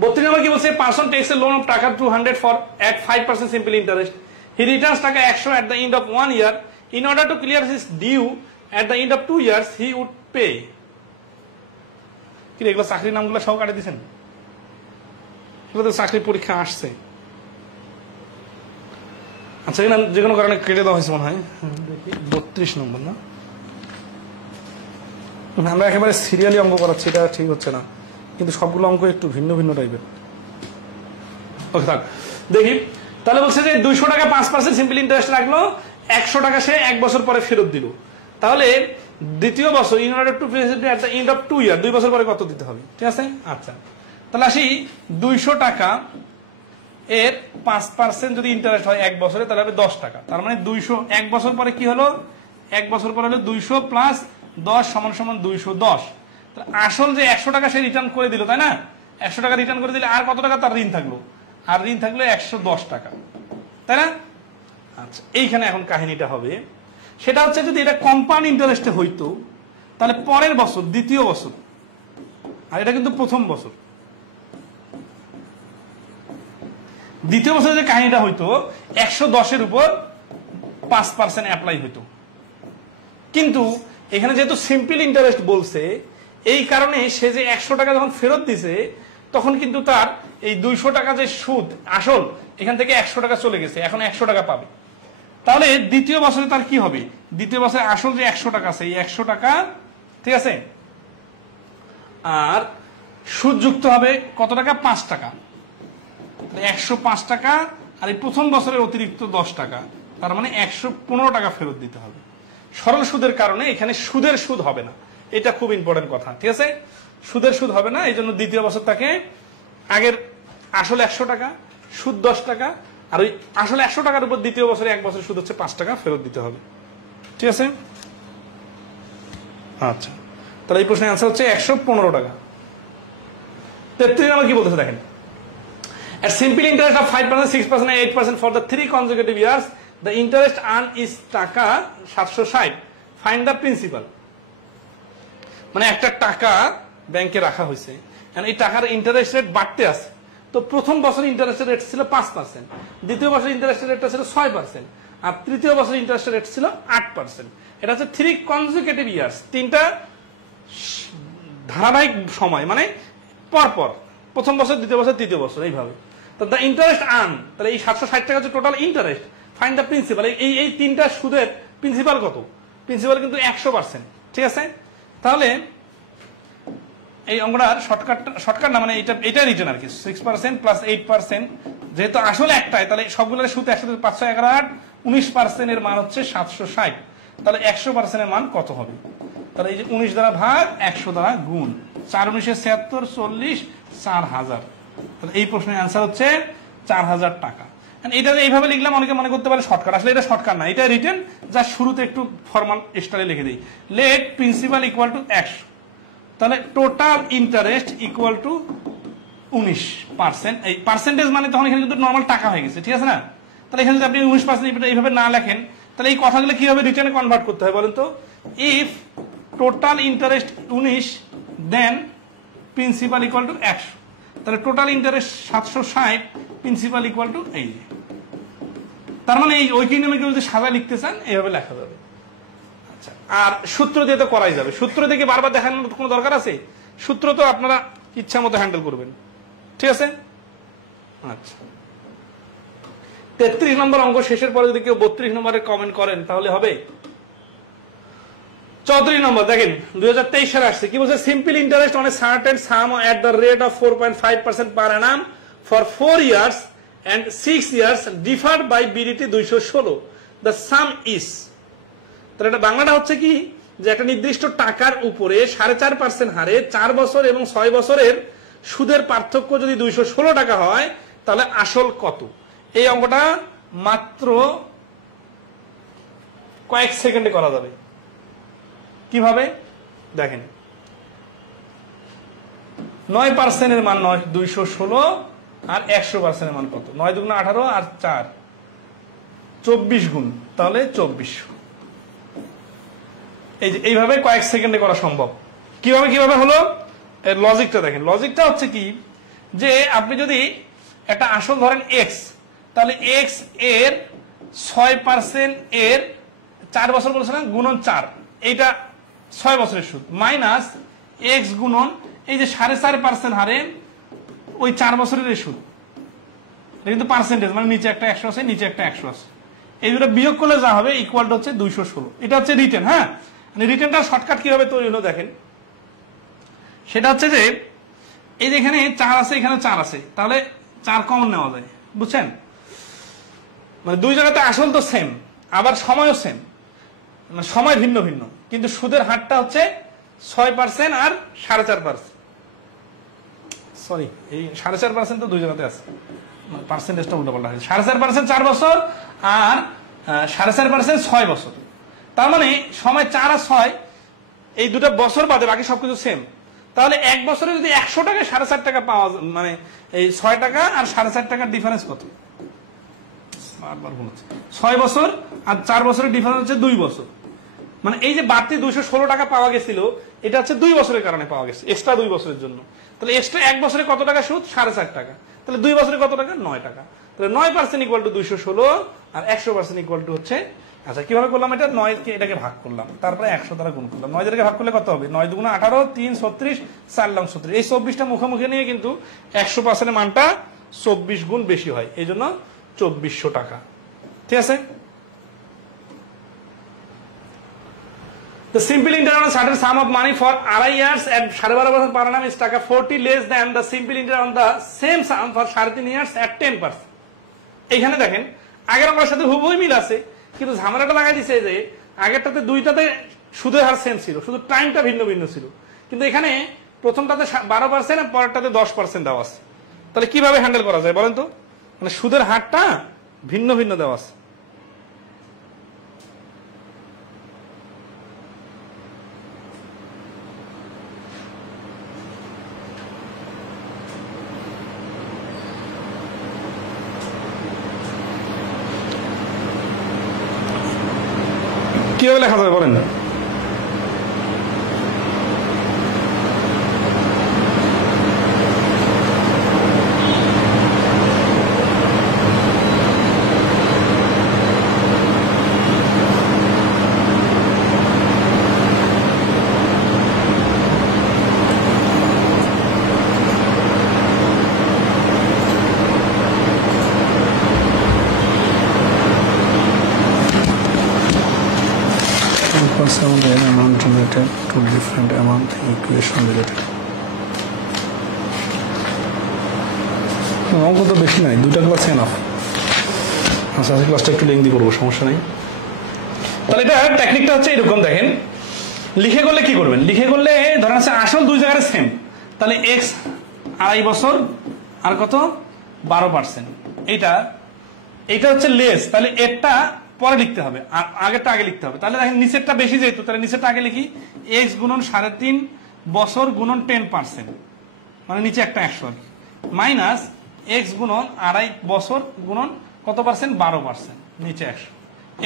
32 নম্বর কি বলছে? Person takes a loan of টাকা 200 for at 5% simple interest. He returns টাকা 100 at the end of 1 year. In order to clear his due at the end of 2 years, he would pay. কি এগুলো চাকরির নামগুলো সব কাটে দিয়েছেন? এগুলো তো চাকরির পরীক্ষা আসছে। আচ্ছা, এখানে যে কোনো কারণে কেটে দেওয়া হয়েছে মনে হয়। 32 নম্বর না, আমরা একেবারে সিরিয়ালি অঙ্ক করাচ্ছি, এটা ঠিক হচ্ছে না, কিন্তু সবগুলো অঙ্ক একটু ভিন্ন ভিন্ন টাইপের। ওকে, থাক দেখি। তাহলে বলছে যে 200 টাকা 5% সিম্পল ইন্টারেস্ট রাখলো, 100 টাকা সে 1 বছর পরে ফেরত দিল। তাহলে দ্বিতীয় বছর in order two at the end of 2 ইয়ার, 2 বছর পরে কত দিতে হবে? ঠিক আছে? আচ্ছা, তাহলে আসি 200 টাকা এর 5% যদি ইন্টারেস্ট হয় 1 বছরে, তাহলে হবে 10 টাকা। তার মানে 200 1 বছর পরে কি হলো? 1 বছর পরে হলো 200 প্লাস 10 সমান সমান 210। তাহলে আসল যে 100 টাকা সে রিটার্ন করে দিল, তাই না? 100 টাকা রিটার্ন করে দিলে আর কত টাকা তার ঋণ থাকলো? আর ঋণ থাকলো 110 টাকা, তাই না? আচ্ছা, এইখানে এখন কাহিনীটা হবে, সেটা হচ্ছে যদি এটা কম্পাউন্ড ইন্টারেস্টে হইতো তাহলে পরের বছর, দ্বিতীয় বছর, আর এটা কিন্তু প্রথম বছর, দ্বিতীয় বছরে যে কাহিনীটা হইতো 110-এর উপর 5% অ্যাপ্লাই হইতো। কিন্তু এখানে যেহেতু সিম্পল ইন্টারেস্ট বলছে, এই কারণে সে যে 100 টাকা যখন ফেরত দিছে তখন কিন্তু তার এই 200 টাকা যে সুদ আসল, এখান থেকে 100 টাকা চলে গেছে, এখন 100 টাকা পাবে। তাহলে দ্বিতীয় বছরে তার কি হবে? দ্বিতীয় বছরে আসল যে 100 টাকা আছে, এই 100 টাকা, ঠিক আছে, আর সুদ যুক্ত হবে কত টাকা? 5 টাকা। 105 টাকা, আর এই প্রথম বছরের অতিরিক্ত 10 টাকা, তার মানে 115 টাকা ফেরত দিতে হবে। সরল সুদের কারণে এখানে সুদের সুদ হবে না, এটা খুব ইম্পর্টেন্ট কথা। ঠিক আছে, সুদের সুদ হবে না, এই জন্য দ্বিতীয় বছর তাকে আগের আসলে 100 টাকা, সুদ 10 টাকা, আর ওই আসলে 100 টাকার উপর দ্বিতীয় বছরে 1 বছর সুদ হচ্ছে 5 টাকা ফেরত দিতে হবে। ঠিক আছে? আচ্ছা, তাহলে এই প্রশ্নের আনসার হচ্ছে 115 টাকা। 33 নম্বর কি বলতেছে দেখেন, at simple interest of 5%, 6% and 8% for the 3 consecutive years, the interest earned is টাকা 760. Find the principal. মানে একটা টাকা ব্যাংকে রাখা হয়েছে, এই টাকার ইন্টারেস্ট রেট বাড়তে আছে। তো প্রথম বছর ইন্টারেস্ট রেট ছিল 5%, দ্বিতীয় বছর ইন্টারেস্ট রেটটা ছিল 6%, আর তৃতীয় বছর ইন্টারেস্ট রেট ছিল 8%। এটা হচ্ছে 3 কনজিকিউটিভ ইয়ার্স, 3টা ধারাবাহিক সময়, মানে পরপর, প্রথম বছর, দ্বিতীয় বছর, তৃতীয় বছর, এইভাবে। তো দ্য ইন্টারেস্ট আর্ন, তাহলে এই 760 টাকা হচ্ছে total interest. Find the principal, এই 3টা সুদের প্রিন্সিপাল কত? প্রিন্সিপাল কিন্তু 100%, ঠিক আছে? তাহলে এই অঙ্কটার শর্টকাট না, মানে এটা রিটার্ন আর কি, 6% প্লাস 8%, যেহেতু আসলে একটাই, তাহলে সবগুলোর সুদ একসাথে 511 19% এর মান হচ্ছে 760। তাহলে 100% এর মান কত হবে? তাহলে এই যে 19 দ্বারা ভাগ, 100 দ্বারা গুণ, 4 19 76 40 4000। তাহলে এই প্রশ্নের অ্যান্সার হচ্ছে 4000 টাকা। এটা এইভাবে লিখলাম, অনেকে মনে করতে পারে শর্টকাট, আসলে এটা শর্টকাট না, এটা রিটেন, যা শুরুতে একটু ফর্মাল স্টাইলে লিখে দিই, লেট প্রিন্সিপাল ইকুয়াল টু 100। তাহলে টোটাল ইন্টারেস্ট ইকুয়াল টু 19%। এই পার্সেন্টেজ মানে তখন এখানে কিন্তু নর্মাল টাকা হয়ে গেছে, ঠিক আছে না? তাহলে এখানে যদি আপনি 19% এইভাবে না লেখেন, তাহলে এই কথাগুলো কিভাবে রিটার্নে কনভার্ট করতে হয় বলেন তো? If total interest 19 then principal equal to 100। তাহলে total interest 760, principal equal to এই। তার মানে এই ঐকিনিয়মে কেউ যদি সাজা লিখতে চান এইভাবে লেখা যাবে। আচ্ছা, আর সূত্র দিয়ে তো করাই যাবে, সূত্র দেখে বারবার দেখানোর কোনো দরকার আছে? সূত্র তো আপনারা ইচ্ছা মতো হ্যান্ডেল করবেন, ঠিক আছে? আচ্ছা, 33 নম্বর অঙ্ক শেষের পরে যদি কেউ 32 নম্বরে কমেন্ট করেন তাহলে হবে। 34 নম্বর দেখেন, 2023 সালে আসছে, কি বলছে? Simple interest on a certain sum at the rate of 4.5% per annum for 4 years and 6 years differed by বিডিটি 216, দ্য সাম ইজ। তাহলে এটা বাংলাটা হচ্ছে কি, যে একটা নির্দিষ্ট টাকার উপরে 4.5% হারে 4 বছর এবং 6 বছরের সুদের পার্থক্য যদি 216 টাকা হয়, তাহলে আসল কত? এই অঙ্কটা মাত্র কয়েক সেকেন্ডে করা যাবে। কিভাবে দেখেন, 9% এর মান 216 আর 100% এর মান কত? 9 2 18 আর 4 24 গুণ, তাহলে 2400। এই যে এইভাবে কয়েক সেকেন্ডে করা সম্ভব। কিভাবে হলো এর লজিকটা দেখেন। লজিকটা হচ্ছে কি, যে আপনি যদি একটা আসল ধরেন x, তাহলে x এর 6% এর 4 বছর বলেছিলাম গুণন 4, এইটা 6 বছরের সুদ, মাইনাস x গুণন এই যে 4.5% হারে ওই 4 বছরের সুদ। এটা কিন্তু পার্সেন্টেজ, মানে নিচে একটা 100 আছে, নিচে একটা 100 আছে, এই দুটো বিয়োগ করলে যা হবে ইকুয়ালটা হচ্ছে 216। এটা হচ্ছে রিটেন। হ্যাঁ, রিটেনটা শর্টকাট কিভাবে তৈরি হলো দেখেন, সেটা হচ্ছে যে এই যে এখানে 4 আছে, এখানে 4 আছে, তাহলে 4 কমন নেওয়া যায়, বুঝছেন? মানে দুই জায়গাতে আসল তো সেম, আবার সময়ও সেম, মানে সময় ভিন্ন ভিন্ন, কিন্তু সুদের হারটা হচ্ছে 6% আর 4.5%। সরি, এই 4.5% তো দুই জায়গাতে আছে, পার্সেন্টেজটা উল্টাপাল্টা হয়েছে। 4.5% 4 বছর আর 4.5% 6 বছর। তার মানে সময় 4 আর 6, এই দুটো বছর বাদে বাকি সবকিছু সেম। তাহলে এক বছরে যদি 100 টাকায় 4.5 টাকা পাওয়া, মানে এই 6 টাকা আর 4.5 টাকার ডিফারেন্স কত? 6 বছর আর 4 বছরের ডিফারেন্স হচ্ছে 2 বছর। মানে এই যে বাড়তি 216 টাকা পাওয়া গেছিল, এটা হচ্ছে 2 বছরের কারণে পাওয়া গেছে, এক্সট্রা 2 বছরের জন্য। তাহলে এক্সট্রা এক বছরে কত টাকা সুদ? 4.5 টাকা। তাহলে 2 বছরে কত টাকা? 9 টাকা। তাহলে 9% ইকুয়াল টু 216 আর 100% ইকুয়াল টু হচ্ছে, আচ্ছা কিভাবে করলাম এটা? 9 কে এটাকে ভাগ করলাম, তারপরে 100 দ্বারা গুণ করলাম। 9 দ্বারা ভাগ করলে কত হবে? 9 2 18 3 36 4 লং 36। এই 24টা মুখোমুখি নিয়ে কিন্তু 100% এর মানটা 24 গুণ বেশি হয়, এই জন্য 2400 টাকা। ঠিক আছে? The simple interest on a certain sum of money for আড়াই years at 12.5% per annum is টাকা 40 less than the simple interest on the same sum for 3.5 years at 10%. এইখানে দেখেন আগের অঙ্কের সাথে হুবহুই মিল আছে, কিন্তু ঝামেলাটা লাগাই দিছে যে আগেরটাতে দুইটাতে সুদের হার সেম ছিল, শুধু টাইমটা ভিন্ন ভিন্ন ছিল। কিন্তু এখানে প্রথমটাতে 12% আর পরেরটাতে 10% দেওয়া আছে। তাহলে কিভাবে হ্যান্ডেল করা যায় বলেন তো? মানে সুদের হারটা ভিন্ন ভিন্ন দেওয়া আছে। কিভাবে লেখা যাবে বলেন? First amount and amount related to different amount equation related. অঙ্ক তো বেশি নাই, দুটা ক্লাস এনাফ। আচ্ছা আজকে ক্লাসটা একটু লেন্দি করবো, সমস্যা নাই। তাহলে এটা টেকনিকটা হচ্ছে এরকম, দেখেন লিখে করলে কি করবেন, লিখে করলে ধরেন আছে আসল দুই জায়গায় সেম, তাহলে এক্স 2.5 বছর আর কত 12%, এইটা হচ্ছে লেস, তাহলে এরটা পরে লিখতে হবে আর আগেরটা আগে লিখতে হবে। তাহলে দেখেন নিচেরটা বেশি যেহেতু, তাহলে নিচেরটা আগে লিখি, এক্স গুণন 3.5 বছর গুণন 10%, মানে নিচে একটা 100 মাইনাস এক্স গুণন 2.5 বছর গুণন কত পার্সেন্ট 12%, নিচে 100,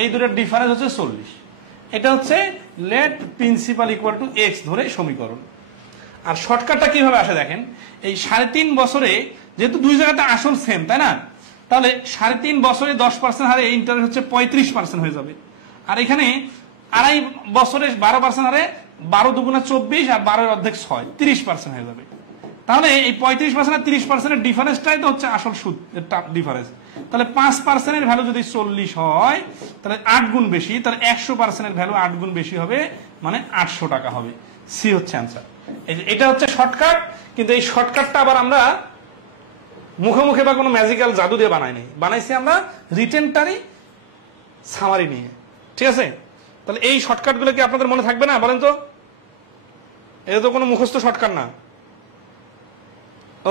এই দুটোর ডিফারেন্স হচ্ছে 40। এটা হচ্ছে let principal equal to x ধরে সমীকরণ। আর শর্টকাটটা কিভাবে আসে দেখেন, এই 3.5 বছরে যেহেতু দুই জায়গাতে আসল সেম, তাই না, তাহলে 3.5 বছরে 10% হারে ইন্টারেস্ট হচ্ছে 35% হয়ে যাবে। আর এখানে 2.5 বছরে 12% হারে 12 দুগুণা 24 আর 12 অর্ধেক 6, 30% হয়ে যাবে। তাহলে এই 35% আর 30% ডিফারেন্সটাই তো হচ্ছে আসল সুদ ডিফারেন্স। তাহলে 5% এর ভ্যালু যদি 40 হয়, তাহলে 8 গুণ বেশি, তাহলে 100% এর ভ্যালু 8 গুণ বেশি হবে, মানে 800 টাকা হবে। সি হচ্ছে অ্যান্সার। এটা হচ্ছে শর্টকাট, কিন্তু এই শর্টকাটটা আবার আমরা মুখে মুখে বা কোনো ম্যাজিক্যাল জাদু দিয়ে বানাইছি আমরা রিটেনটারি সামারি নিয়ে, ঠিক আছে। তাহলে এই শর্টকাট গুলো কি আপনাদের মনে থাকবে না বলেন তো? এটা তো কোনো মুখস্থ শর্টকাট না।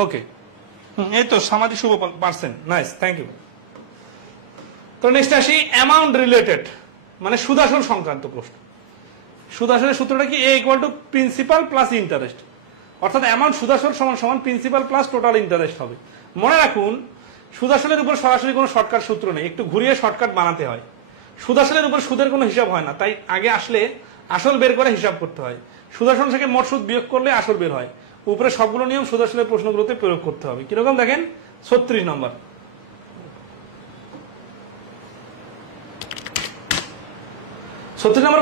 ওকে, এই তো সামাজি শুভ পারছেন, নাইস, থ্যাংক ইউ। তো নেক্সট আসি অ্যামাউন্ট রিলেটেড, মানে সুদাসল সংক্রান্ত প্রশ্ন। সুদাসলের সূত্রটা কি? A equal to principal plus interest, অর্থাৎ অ্যামাউন্ট সুদাসল সমান সমান প্রিন্সিপাল প্লাস টোটাল ইন্টারেস্ট হবে। মনে রাখুন সুদাসলের উপর সরাসরি কোনো শর্টকাট সূত্র নেই, একটু ঘুরিয়ে শর্টকাট বানাতে হয়। সুদাসলের উপর সুদের কোনো হিসাব হয় না, তাই আগে আসলে আসল বের করে হিসাব করতে হয়। সুদাসল থেকে মোট সুদ বিয়োগ করলে আসল বের হয়। উপরে সবগুলো নিয়ম সুদাসলের প্রশ্নগুলোতে প্রয়োগ করতে হবে। কিরকম দেখেন, 36 নম্বর,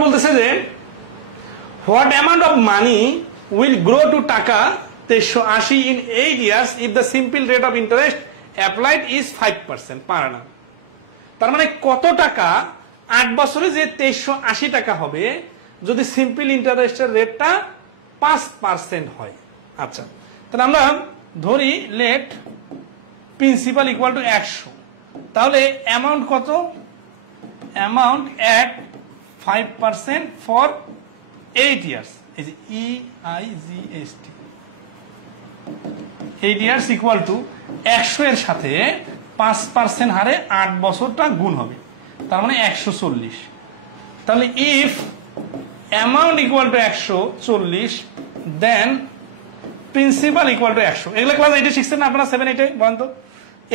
বলতেছে যে what amount of money will grow to টাকা 2380 in 8 years if the simple rate of interest applied is 5% per annum। তার মানে কত টাকা 8 বছরে যে 2380 টাকা হবে যদি সিম্পল ইন্টারেস্টের রেটটা 5% হয়। আচ্ছা, তাহলে আমরা ধরি লেট প্রিন্সিপাল ইকুয়াল টু 100, তাহলে অ্যামাউন্ট কত? অ্যামাউন্ট এট 5% ফর 8 ইয়ার্স, এই যে EIGST, 8 ইয়ার্স ইকুয়াল টু 100 এর সাথে 5% হারে 8 বছরটা গুণ হবে, তার মানে 140। তাহলে if amount equal to 140 then principal equal to 100। এগুলো ক্লাস 8 শিখছেন না আপনারা? 7 8 বলেন তো,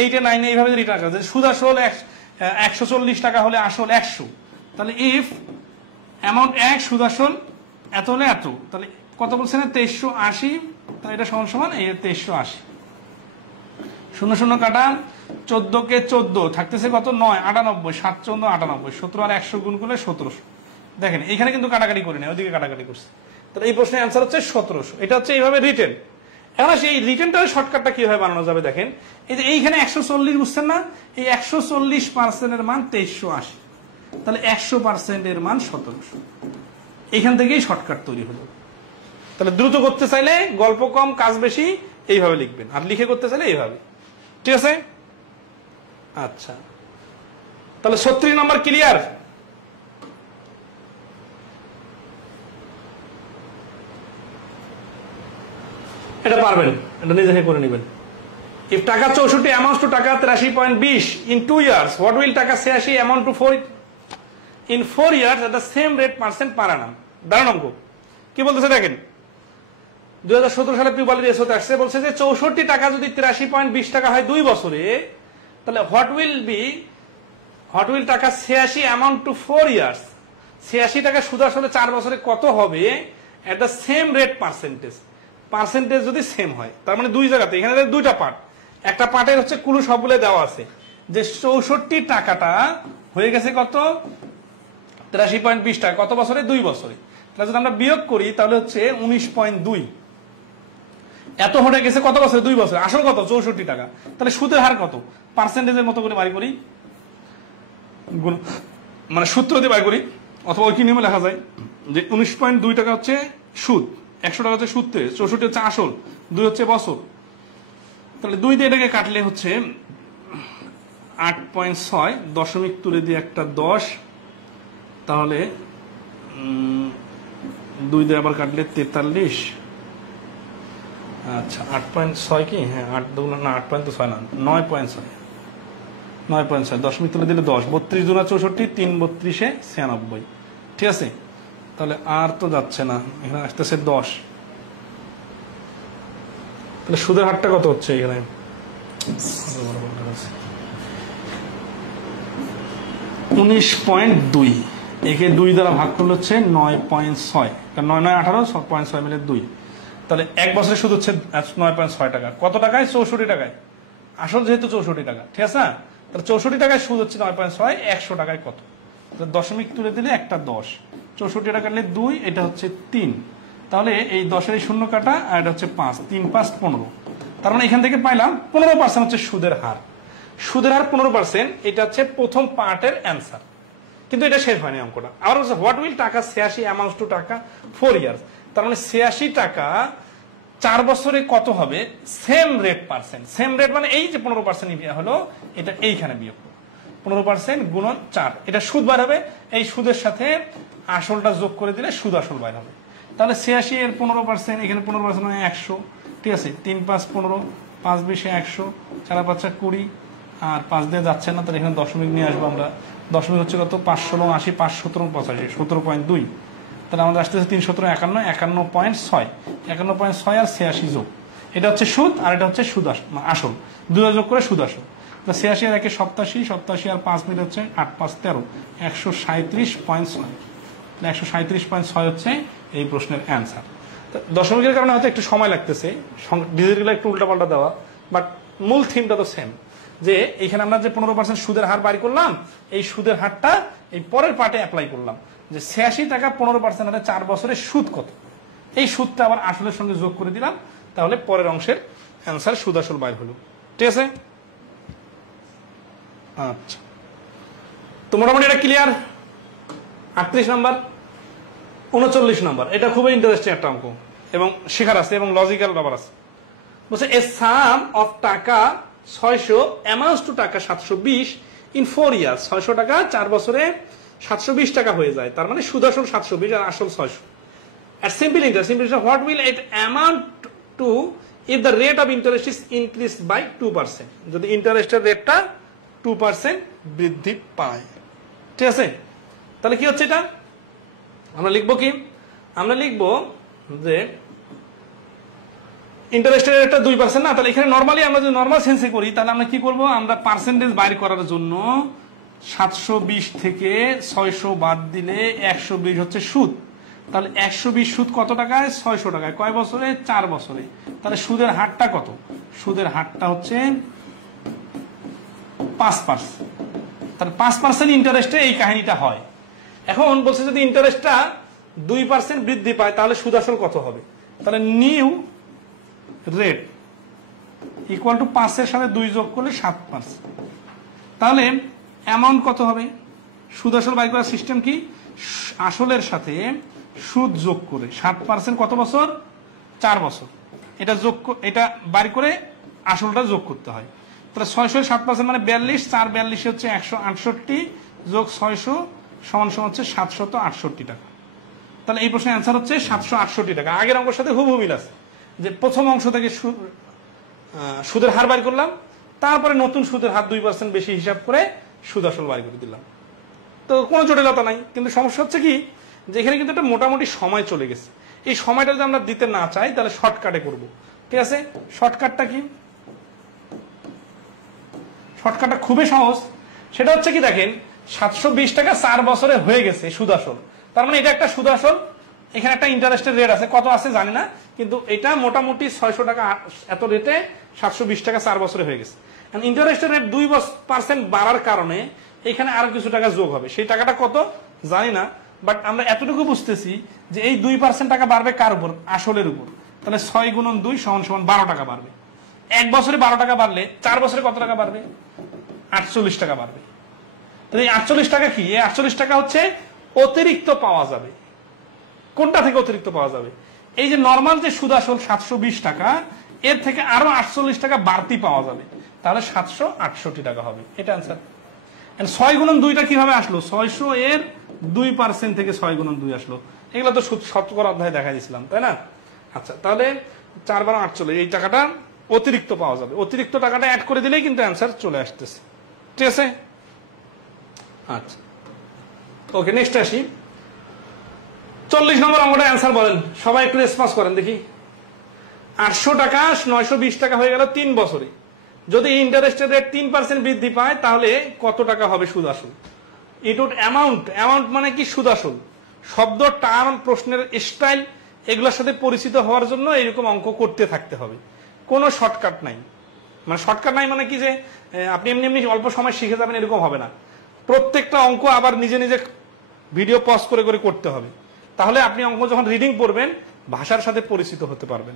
8 9 এইভাবে রিটার্ন করা যায়। সুদ আসল 140 টাকা হলে আসল 100, তাহলে ইফ অ্যামাউন্ট 1 সুদ আসল এত হলে এত, তাহলে কত বলছে না 2380, তাহলে এটা সমান সমান এই 2380, 0 0 কাটা 14 কে 14 থাকতেছে কত 9 98, 7 14 98, 17 আর 100 গুণ করলে 1700। দেখেন এখানে কিন্তু কাটাকাটি করে নেই, ওইদিকে কাটাকাটি করছে, তাহলে এই প্রশ্নের অ্যান্সার হচ্ছে 1700। এটা হচ্ছে এইভাবে রিটেন। এখন আসি এই রিটেনটার শর্টকাটটা কিভাবে বানানো যাবে। দেখেন এই যে এইখানে 140 বুঝছেন না, এই 140% এর মান 2380, তাহলে 100% এর মান 1700। এখান থেকেই শর্টকাট তৈরি হলো। তাহলে দ্রুত করতে চাইলে গল্প কম কাজ বেশি এইভাবে লিখবেন, আর লিখে করতে চাইলে এইভাবে, ঠিক আছে। আচ্ছা, তাহলে 36 নম্বর ক্লিয়ার? এটা পারবেন, এটা নিজে করে নেবেন। ইফ টাকা 64 অ্যামাউন্টস টু টাকা 83.20 in 2 years, what will টাকা 86 amount to 4 in 4 years at the same rate % per annum? দারুণ অঙ্ক। কি বলতেছে দেখেন, 2017 সালে পিউবালি রেস হতে আসছে, বলছে যে 64 টাকা যদি 83.20 টাকা হয় 2 বছরে, তাহলে হোয়াট উইল টাকা 86 amount to 4 years, 86 টাকা সুদ আসলে 4 বছরে কত হবে at the same rate percentage যদি সেম হয়। তার মানে দুই জায়গাতে, এখানে দুইটা পার্ট, একটা পার্টের হচ্ছে কুলু সবগুলো দেওয়া আছে যে 64 টাকাটা হয়ে গেছে কত 83.20 টাকা কত বছরে 2 বছরে। তাহলে যদি আমরা বিয়োগ করি তাহলে হচ্ছে 19.2, এত হয়ে গেছে কত বছরে 2 বছরে, আসল কত 64 টাকা। তাহলে সুদের হার কত পার্সেন্টেজের মতো করে বাড়ি করি, মানে সূত্র দিয়ে বাড়ি করি, অথবা ওই কি নিয়মে লেখা যায় যে 19.2 টাকা হচ্ছে সুদ, 100 টাকা হচ্ছে সুদ, 64 হচ্ছে আসল, 2 হচ্ছে বছর। তাহলে 2 দিয়ে এটাকে কাটলে হচ্ছে 8.6, দশমিক তুলে দিয়ে একটা 10, তাহলে 2 দিয়ে আবার কাটলে 43। আচ্ছা 8.6 কি, হ্যাঁ 8 দুগুণ না 8.6 না 9.6, 9.6 দশমিক তুলে দিলে 10, 32 দুনা 64, 3 32 96, ঠিক আছে। তাহলে আর তো যাচ্ছে না, এখানে আসতেছে 10। তাহলে সুদের হারটা কত হচ্ছে এখানে, 19.2, একে 2 দ্বারা ভাগ করলে হচ্ছে 9.6, 9 9 18, 6.6 মিলে 2, তাহলে এক বছরের সুদ হচ্ছে 9.6 টাকা। কত টাকায়? 64 টাকায়, আসল যেহেতু 64 টাকা, ঠিক আছে না। তাহলে 64 টাকায় সুদ হচ্ছে 9.6, 100 টাকায় কত? দশমিক তুলে দিলে একটা 10, 64 টাকা কাটলে 2, এটা হচ্ছে 3, তাহলে এই 10-এর এই শূন্য কাটা, আর এটা হচ্ছে 5, 3 5 15, তার মানে এখান থেকে পাইলাম 15% হচ্ছে সুদের হার। সুদের হার 15%, এটা হচ্ছে প্রথম পার্টের অ্যান্সার। কিন্তু এটা শেষ হয়নি অঙ্কটা। আবার হচ্ছে হোয়াট উইল টাকা 86 অ্যামাউন্টস টু টাকা 4 ইয়ার্স, তার মানে 86 টাকা 4 বছরে কত হবে? Same rate percent, same rate মানে এই যে 15% হলো, এটা এইখানে বিয়োগ 15% গুণন 4, এটা সুদ বার হবে। এই সুদের সাথে আসলটা যোগ করে দিলে সুদ আসল বার হবে। তাহলে 86 এর 15%, এখানে 15% মানে 100, ঠিক আছে। 3 5 15, 5 20 100, 4 5 20, আর 5 দিয়ে যাচ্ছে না, তাহলে এখানে দশমিক নিয়ে আসবো আমরা। দশমিক হচ্ছে কত? 5 80, 5 17 85, 17.2, তাহলে আমাদের আসতেছে 3 17 51, 51.6, 51.6 আর 86 যোগ, এটা হচ্ছে সুদ আর এটা হচ্ছে সুদ আসল, 2 যোগ করে সুদ আসল। 86 আর 1 87, 87 আর 5 মিলে হচ্ছে 8 5 13, 137.6, 137.6 হচ্ছে এই প্রশ্নের অ্যান্সার। দশমিকের কারণে হয়তো একটু সময় লাগতেছে, ডিজিটগুলো একটু উল্টাপাল্টা দেওয়া, বাট মূল থিমটা তো সেম। যে এইখানে আমরা যে 15% সুদের হার বাড়ি করলাম, এই সুদের হারটা এই পরের পার্টে অ্যাপ্লাই করলাম, যে 86 টাকা 15% হারে 4 বছরের সুদ কত, এই সুদটা আবার আসলের সঙ্গে যোগ করে দিলাম, তাহলে পরের অংশের অ্যান্সার সুদ আসল বাইর হলো, ঠিক আছে। আচ্ছা, তো মোটামুটি এটা ক্লিয়ার। 38 নম্বর, 39 নম্বর, এটা খুবই ইন্টারেস্টিং একটা অঙ্ক এবং শেখার আছে এবং লজিক্যাল ব্যাপার আছে। বলছে এ সাম অফ টাকা 600 অ্যামাউন্টস টু টাকা 720 ইন 4 ইয়ার্স, 600 টাকা 4 বছরে 720 টাকা হয়ে যায়, তার মানে সুদ আসল 720 আর আসল 600। আর simple interest, what will it amount to if the rate of interest is increase by 2%, যদি ইন্টারেস্টের রেটটা 2% বৃদ্ধি পায়, ঠিক আছে। তাহলে কি হচ্ছে এটা, আমরা লিখবো কি, আমরা লিখবো যে ইন্টারেস্টের রেটটা 2% না, তাহলে এখানে নরমালি আমরা যদি নরমাল সেন্সে করি, তাহলে আমরা কি করব, আমরা পার্সেন্টেজ বাইর করার জন্য 720 থেকে 600 বাদ দিলে 120 হচ্ছে সুদ, তাহলে 120 সুদ কত টাকায়? 600 টাকায়, কয় বছরে? 4 বছরে। তাহলে সুদের হারটা কত? সুদের হারটা হচ্ছে 5%, তাহলে 5% ইন্টারেস্টে এই কাহিনীটা হয়। এখন বলছে যদি ইন্টারেস্টটা 2% বৃদ্ধি পায়, তাহলে সুদ আসল কত হবে? তাহলে নিউ রেট ইকুয়াল টু 5 এর সাথে 2 যোগ করলে 7%, তাহলে অ্যামাউন্ট কত হবে? সুদ আসল বাই করার সিস্টেম কি, আসলের সাথে সুদ যোগ করে 7% কত বছর? 4 বছর, এটা যোগ, এটা বাই করে আসলটা যোগ করতে হয়। তাহলে 600 7% মানে 42, 4 42 হচ্ছে 168 যোগ 600 সমান সমান হচ্ছে 768 টাকা। তাহলে এই প্রশ্নের অ্যান্সার হচ্ছে 768 টাকা। আগের অঙ্কের সাথে হুবহু মিল আছে, যে প্রথম অংশ থেকে সুদের হার বাড়ি করলাম, তারপরে নতুন সুদের হার 2% বেশি হিসাব করে সুদ আসল বাড়ি করে দিলাম, তো কোনো জটিলতা নাই। কিন্তু সমস্যা হচ্ছে কি, যে এখানে কিন্তু একটা মোটামুটি সময় চলে গেছে, এই সময়টা যদি আমরা দিতে না চাই তাহলে শর্টকাটে করব, ঠিক আছে। শর্টকাটটা কি, শর্টকাটটা খুবই সহজ, সেটা হচ্ছে কি দেখেন 720 টাকা 4 বছরে হয়ে গেছে সুদ আসল, তার মানে এটা একটা সুদ আসল, এখানে একটা ইন্টারেস্টের রেট আছে, কত আছে জানি না, কিন্তু এটা মোটামুটি 600 টাকা এত রেটে 720 টাকা 4 বছরে হয়ে গেছে। ইন্টারেস্টের রেট 2% বাড়ার কারণে এখানে আরো কিছু টাকা যোগ হবে, সেই টাকাটা কত জানি না, বাট আমরা এতটুকু বুঝতেছি যে এই 2% টাকা বাড়বে কার উপর? আসলের উপর। তাহলে 6 গুণন 2 সমান সমান 12 টাকা বাড়বে। এক বছরে 12 টাকা বাড়লে 4 বছরে কত টাকা বাড়বে? 48 টাকা বাড়বে। তাহলে এই 48 টাকা কি? এই 48 টাকা হচ্ছে অতিরিক্ত পাওয়া যাবে, কোনটা থেকে অতিরিক্ত পাওয়া যাবে? এই যে নর্মাল যে সুদ আসল 720 টাকা, এর থেকে আরো 48 টাকা বাড়তি পাওয়া যাবে, তাহলে 768 টাকা হবে। এটা আনসার। 6 গুণন 2টা কিভাবে আসলো? 600 এর 2% থেকে 6 গুণন 2 আসলো। এগুলো তো শতকরা অধ্যায়ে দেখা দিয়েছিলাম, তাই না? আচ্ছা, তাহলে 4 বার 48, এই টাকাটা অতিরিক্ত পাওয়া যাবে। অতিরিক্ত টাকাটা অ্যাড করে দিলেই কিন্তু অ্যান্সার চলে আসতেছে। ঠিক আছে? আচ্ছা, ওকে, নেক্সট আসি। 40 নম্বর অঙ্কটা অ্যান্সার বলেন, সবাই একটু রেসপন্স করেন দেখি। 800 টাকা 920 টাকা হয়ে গেল 3 বছরে। যদি ইন্টারেস্টের রেট 3% বৃদ্ধি পায়, তাহলে কত টাকা হবে সুদ আসল? ইটুড অ্যামাউন্ট, অ্যামাউন্ট মানে কি? সুদ আসল। শব্দ, টার্ম, প্রশ্নের স্টাইল, এগুলোর সাথে পরিচিত হওয়ার জন্য এরকম অঙ্ক করতে থাকতে হবে। কোনো শর্টকাট নাই। মানে শর্টকাট নাই মানে কি যে আপনি এমনি এমনি অল্প সময় শিখে যাবেন, এরকম হবে না। প্রত্যেকটা অঙ্ক আবার নিজে নিজে ভিডিও পজ করে করে করতে হবে। তাহলে আপনি অঙ্ক যখন রিডিং পড়বেন, ভাষার সাথে পরিচিত হতে পারবেন।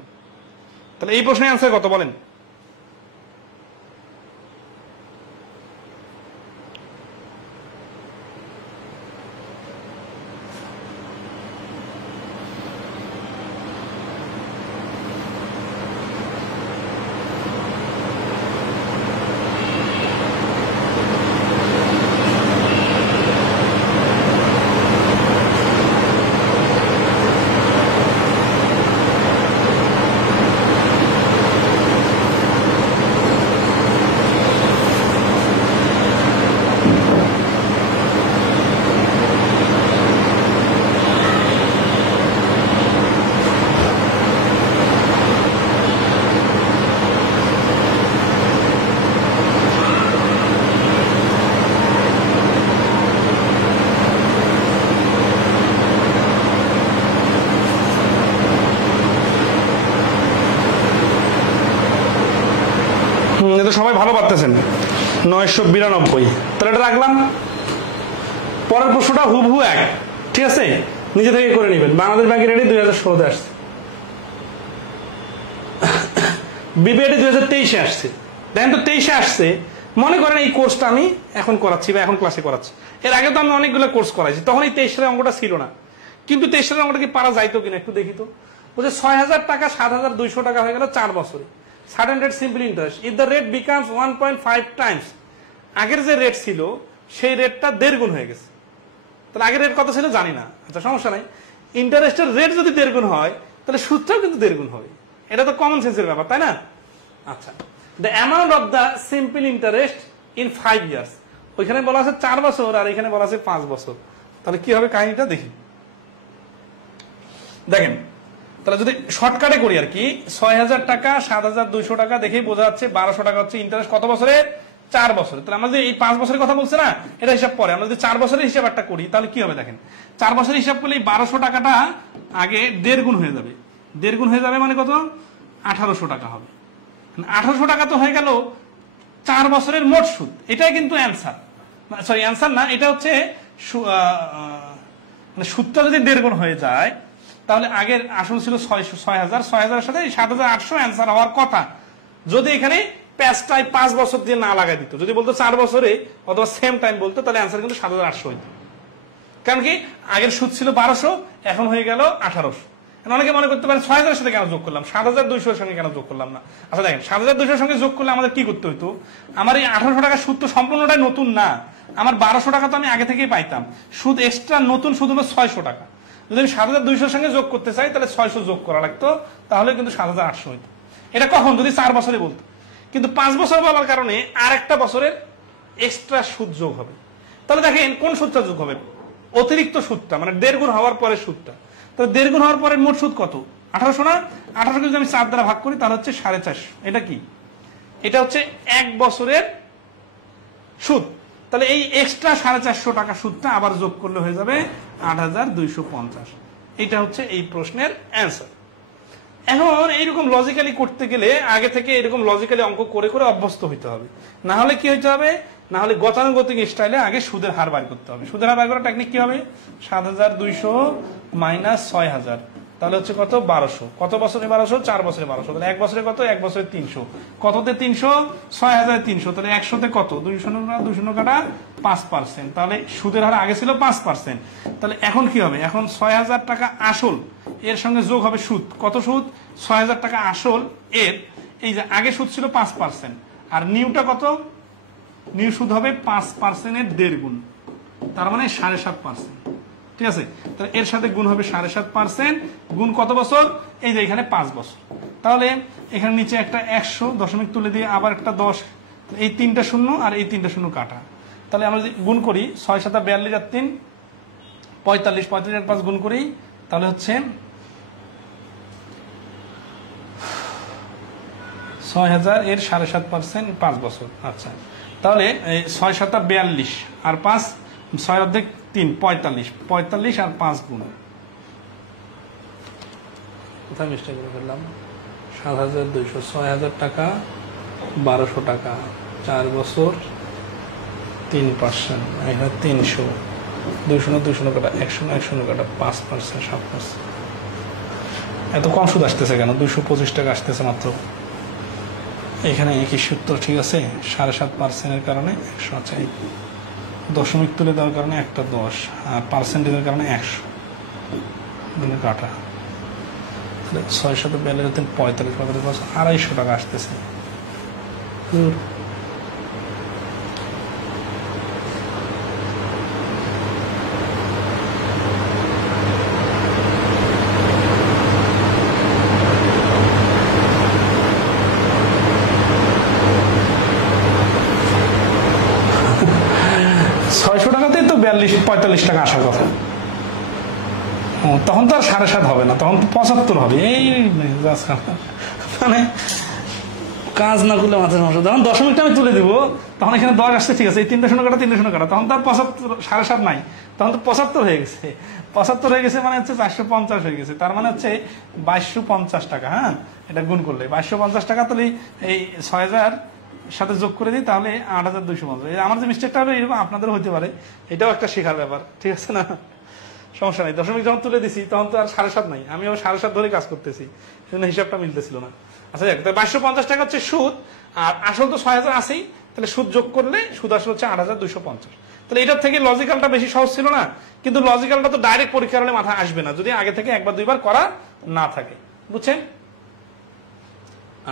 তাহলে এই প্রশ্নের অ্যান্সার কত বলেন? সবাই ভালো পারতেছেন। 992, তাহলে এটা রাখলাম। পরের প্রশ্নটা হুবহু এক, ঠিক আছে? নিজে থেকে করে নেবেন। বাংলাদেশ ব্যাংকের রেডি 2016-তে আসছে, বিবিএডি 2023-এ আসছে। দেখেন তো 23-এ আসছে। মনে করেন এই কোর্সটা আমি এখন করাচ্ছি বা এখন ক্লাসে করাচ্ছি। এর আগে তো আমি অনেকগুলো কোর্স করাইছি, তখন এই 23 সালের অঙ্কটা ছিল না। কিন্তু 23 সালের অঙ্কটা কি পারা যাইতো কিনা একটু দেখি তো। বলছে 6000 টাকা 7200 টাকা হয়ে গেল 4 বছরে। Sudden rate simple interest if the rate becomes 1.5 Times. আগের যে রেট ছিল সেই রেটটা 1.5 গুণ হয়ে গেছে। তাহলে আগের রেট কত ছিল জানি না, আচ্ছা সমস্যা নাই। ইন্টারেস্টের রেট যদি 1.5 গুণ হয়, তাহলে সুদটাও কিন্তু 1.5 গুণ হবে। এটা তো কমন সেন্সের ব্যাপার, তাই না? আচ্ছা, the amount of the simple interest in 5 years. ওইখানে বলা আছে 4 বছর আর এখানে বলা আছে 5 বছর। তাহলে কি হবে কাহিনীটা দেখি। দেখেন, তাহলে যদি শর্টকাটে করি আর কি, 6000 টাকা 7200 টাকা দেখেই বোঝা যাচ্ছে 1200 টাকা হচ্ছে ইন্টারেস্ট কত বছরে? 4 বছরে। তাহলে আমরা যদি এই 5 বছরের কথা বলছে না, এটা হিসাব পরে। আমরা যদি 4 বছরের হিসাব একটা করি, তাহলে কি হবে দেখেন। 4 বছরের হিসাব করলে এই 1200 টাকাটা আগে 1.5 গুণ হয়ে যাবে। 1.5 গুণ হয়ে যাবে মানে কত? 1800 টাকা হবে। 1800 টাকা তো হয়ে গেল 4 বছরের মোট সুদ। এটাই কিন্তু অ্যান্সার, সরি অ্যান্সার না, এটা হচ্ছে মানে সুদটা যদি 1.5 গুণ হয়ে যায়, তাহলে আগের আসল ছিল 6000, 6000-এর সাথে 7800 অ্যান্সার হওয়ার কথা। যদি এখানে প্যাচটাই 5 বছর দিয়ে না লাগাই দিত, যদি বলতো 4 বছরে অথবা সেম টাইম বলতো, তাহলে অ্যান্সার কিন্তু 7800 হইত। কারণ কি আগের সুদ ছিল 1200, এখন হয়ে গেল 1800। অনেকে মনে করতে পারেন 6000-এর সাথে কেন যোগ করলাম, 7200-এর সঙ্গে কেন যোগ করলাম না? আচ্ছা দেখেন, 7200-এর সঙ্গে যোগ করলে আমাদের কি করতে হইতো? আমার এই 1800 টাকা সুদ তো সম্পূর্ণটাই নতুন না। আমার 1200 টাকা তো আমি আগে থেকেই পাইতাম। সুদ এক্সট্রা নতুন সুদ হলো 600 টাকা। যদি আমি 7200-এর সঙ্গে যোগ করতে চাই, তাহলে 600 যোগ করা লাগতো, তাহলে কিন্তু 7800 হইতো। এটা কখন? যদি 4 বছরে বলতো। কিন্তু 5 বছর বলার কারণে আর একটা বছরের এক্সট্রা সুদ যোগ হবে। তাহলে দেখেন কোন সুদটা যোগ হবে? অতিরিক্ত সুদটা, মানে 1.5 গুণ হওয়ার পরে সুদটা। তাহলে 1.5 গুণ হওয়ার পরে মোট সুদ কত? 1800 না? 1800 যদি আমি 4 দ্বারা ভাগ করি, তাহলে হচ্ছে 450। এটা কি? এটা হচ্ছে 1 বছরের সুদ। তাহলে এই এক্সট্রা 450 টাকা সুদটা আবার যোগ করলে হয়ে যাবে 8250। এটা হচ্ছে এই প্রশ্নের অ্যান্সার। এখন এইরকম লজিক্যালি করতে গেলে আগে থেকে এরকম লজিক্যালি অঙ্ক করে করে অভ্যস্ত হইতে হবে। না হলে কি হইতে হবে? না হলে গতানুগতিক স্টাইলে আগে সুদের হার বার করতে হবে। সুদের হার বার করার টেকনিক কি হবে? 7200 - 6000, তাহলে হচ্ছে কত 1200, কত বছরে 1200, 4 বছরে 1200, তাহলে 1 বছরে কত, 1 বছরে 300, কততে 300, 6300, তাহলে 100তে কত, 200 কাটা 5%, তাহলে সুদের হার আগে ছিল 5%, তাহলে এখন কি হবে, এখন 6000 টাকা আসল এর সঙ্গে যোগ হবে সুদ, কত সুদ, 6000 টাকা আসল এর, এই যে আগে সুদ ছিল 5% আর নিউটা কত, নিউ সুদ হবে 5% এর 1.5 গুণ, তার মানে 7.5%, ঠিক আছে, তাহলে এর সাথে গুণ হবে 7.5%, গুণ কত বছর, এই যে এখানে 5 বছর, তাহলে এখানে নিচে একটা 100 দশমিক তুলে দিয়ে আবার একটা 10, এই 3টা শূন্য আর এই 3টা শূন্য কাটা, তাহলে আমরা যদি গুণ করি 6 7 42 আর 3 45, 45 আর 5 গুণ করি, তাহলে হচ্ছে 6000 এর 7.5% 5 বছর, আচ্ছা, তাহলে 6 7 42 আর 5, 6 অর্ধেক 3 45, 45 আর 5 গুণ, কোথায় মিস্টেক করে ফেললাম, 7200, 6000 টাকা 1200 টাকা, 4 বছর 3%, এখানে 300, 200 কাটা 100 কাটা 5%, 7%, এত কম সুদ আসতেছে কেন, 225 টাকা আসতেছে মাত্র, এখানে একই সূত্র, ঠিক আছে, 7.5% এর কারণে 100, আছে দশমিক তুলে দেওয়ার কারণে একটা 10 আর পার্সেন্টেজের কারণে 100 কাটা, 6 7 42 45, 250 টাকা আসতেছে, 600 টাকাতেই তো 42-45 টাকা আসার কথা, তখন তো আর 7.5 হবে না, তখন তো 75 হবে, এই মানে কাজ না করলে মাথার সমস্যা, যখন দশমিকটা আমি তুলে দিব তখন এখানে 10 আসছে, ঠিক আছে, এই 3টা শূন্য কাটা, তখন তো আর 75 7.5 নাই, তখন তো 75 হয়ে গেছে, 75 হয়ে গেছে মানে হচ্ছে 450 হয়ে গেছে, তার মানে হচ্ছে 2250 টাকা, হ্যাঁ, এটা গুণ করলে 2250 টাকা, তাহলে এই 6000 সাথে যোগ করে দিই, তাহলে 8250, আমার যে মিস্টেকটা হবে এরকম আপনাদেরও হতে পারে, এটাও একটা শেখার ব্যাপার, ঠিক আছে না, সমস্যা নেই, দশমিক যখন তুলে দিছি তখন তো আর 7.5 নাই, আমিও 7.5 ধরে কাজ করতেছি, হিসাবটা মিলতেছিল না, আচ্ছা দেখ, 2250 টাকা হচ্ছে সুদ, আর আসল তো 6000 আছেই, তাহলে সুদ যোগ করলে সুদ আসলে হচ্ছে 8250, তাহলে এটার থেকে লজিক্যালটা বেশি সহজ ছিল না, কিন্তু লজিক্যালটা তো ডাইরেক্ট পরীক্ষার হলে মাথায় আসবে না যদি আগে থেকে একবার দুইবার করা না থাকে, বুঝছেন,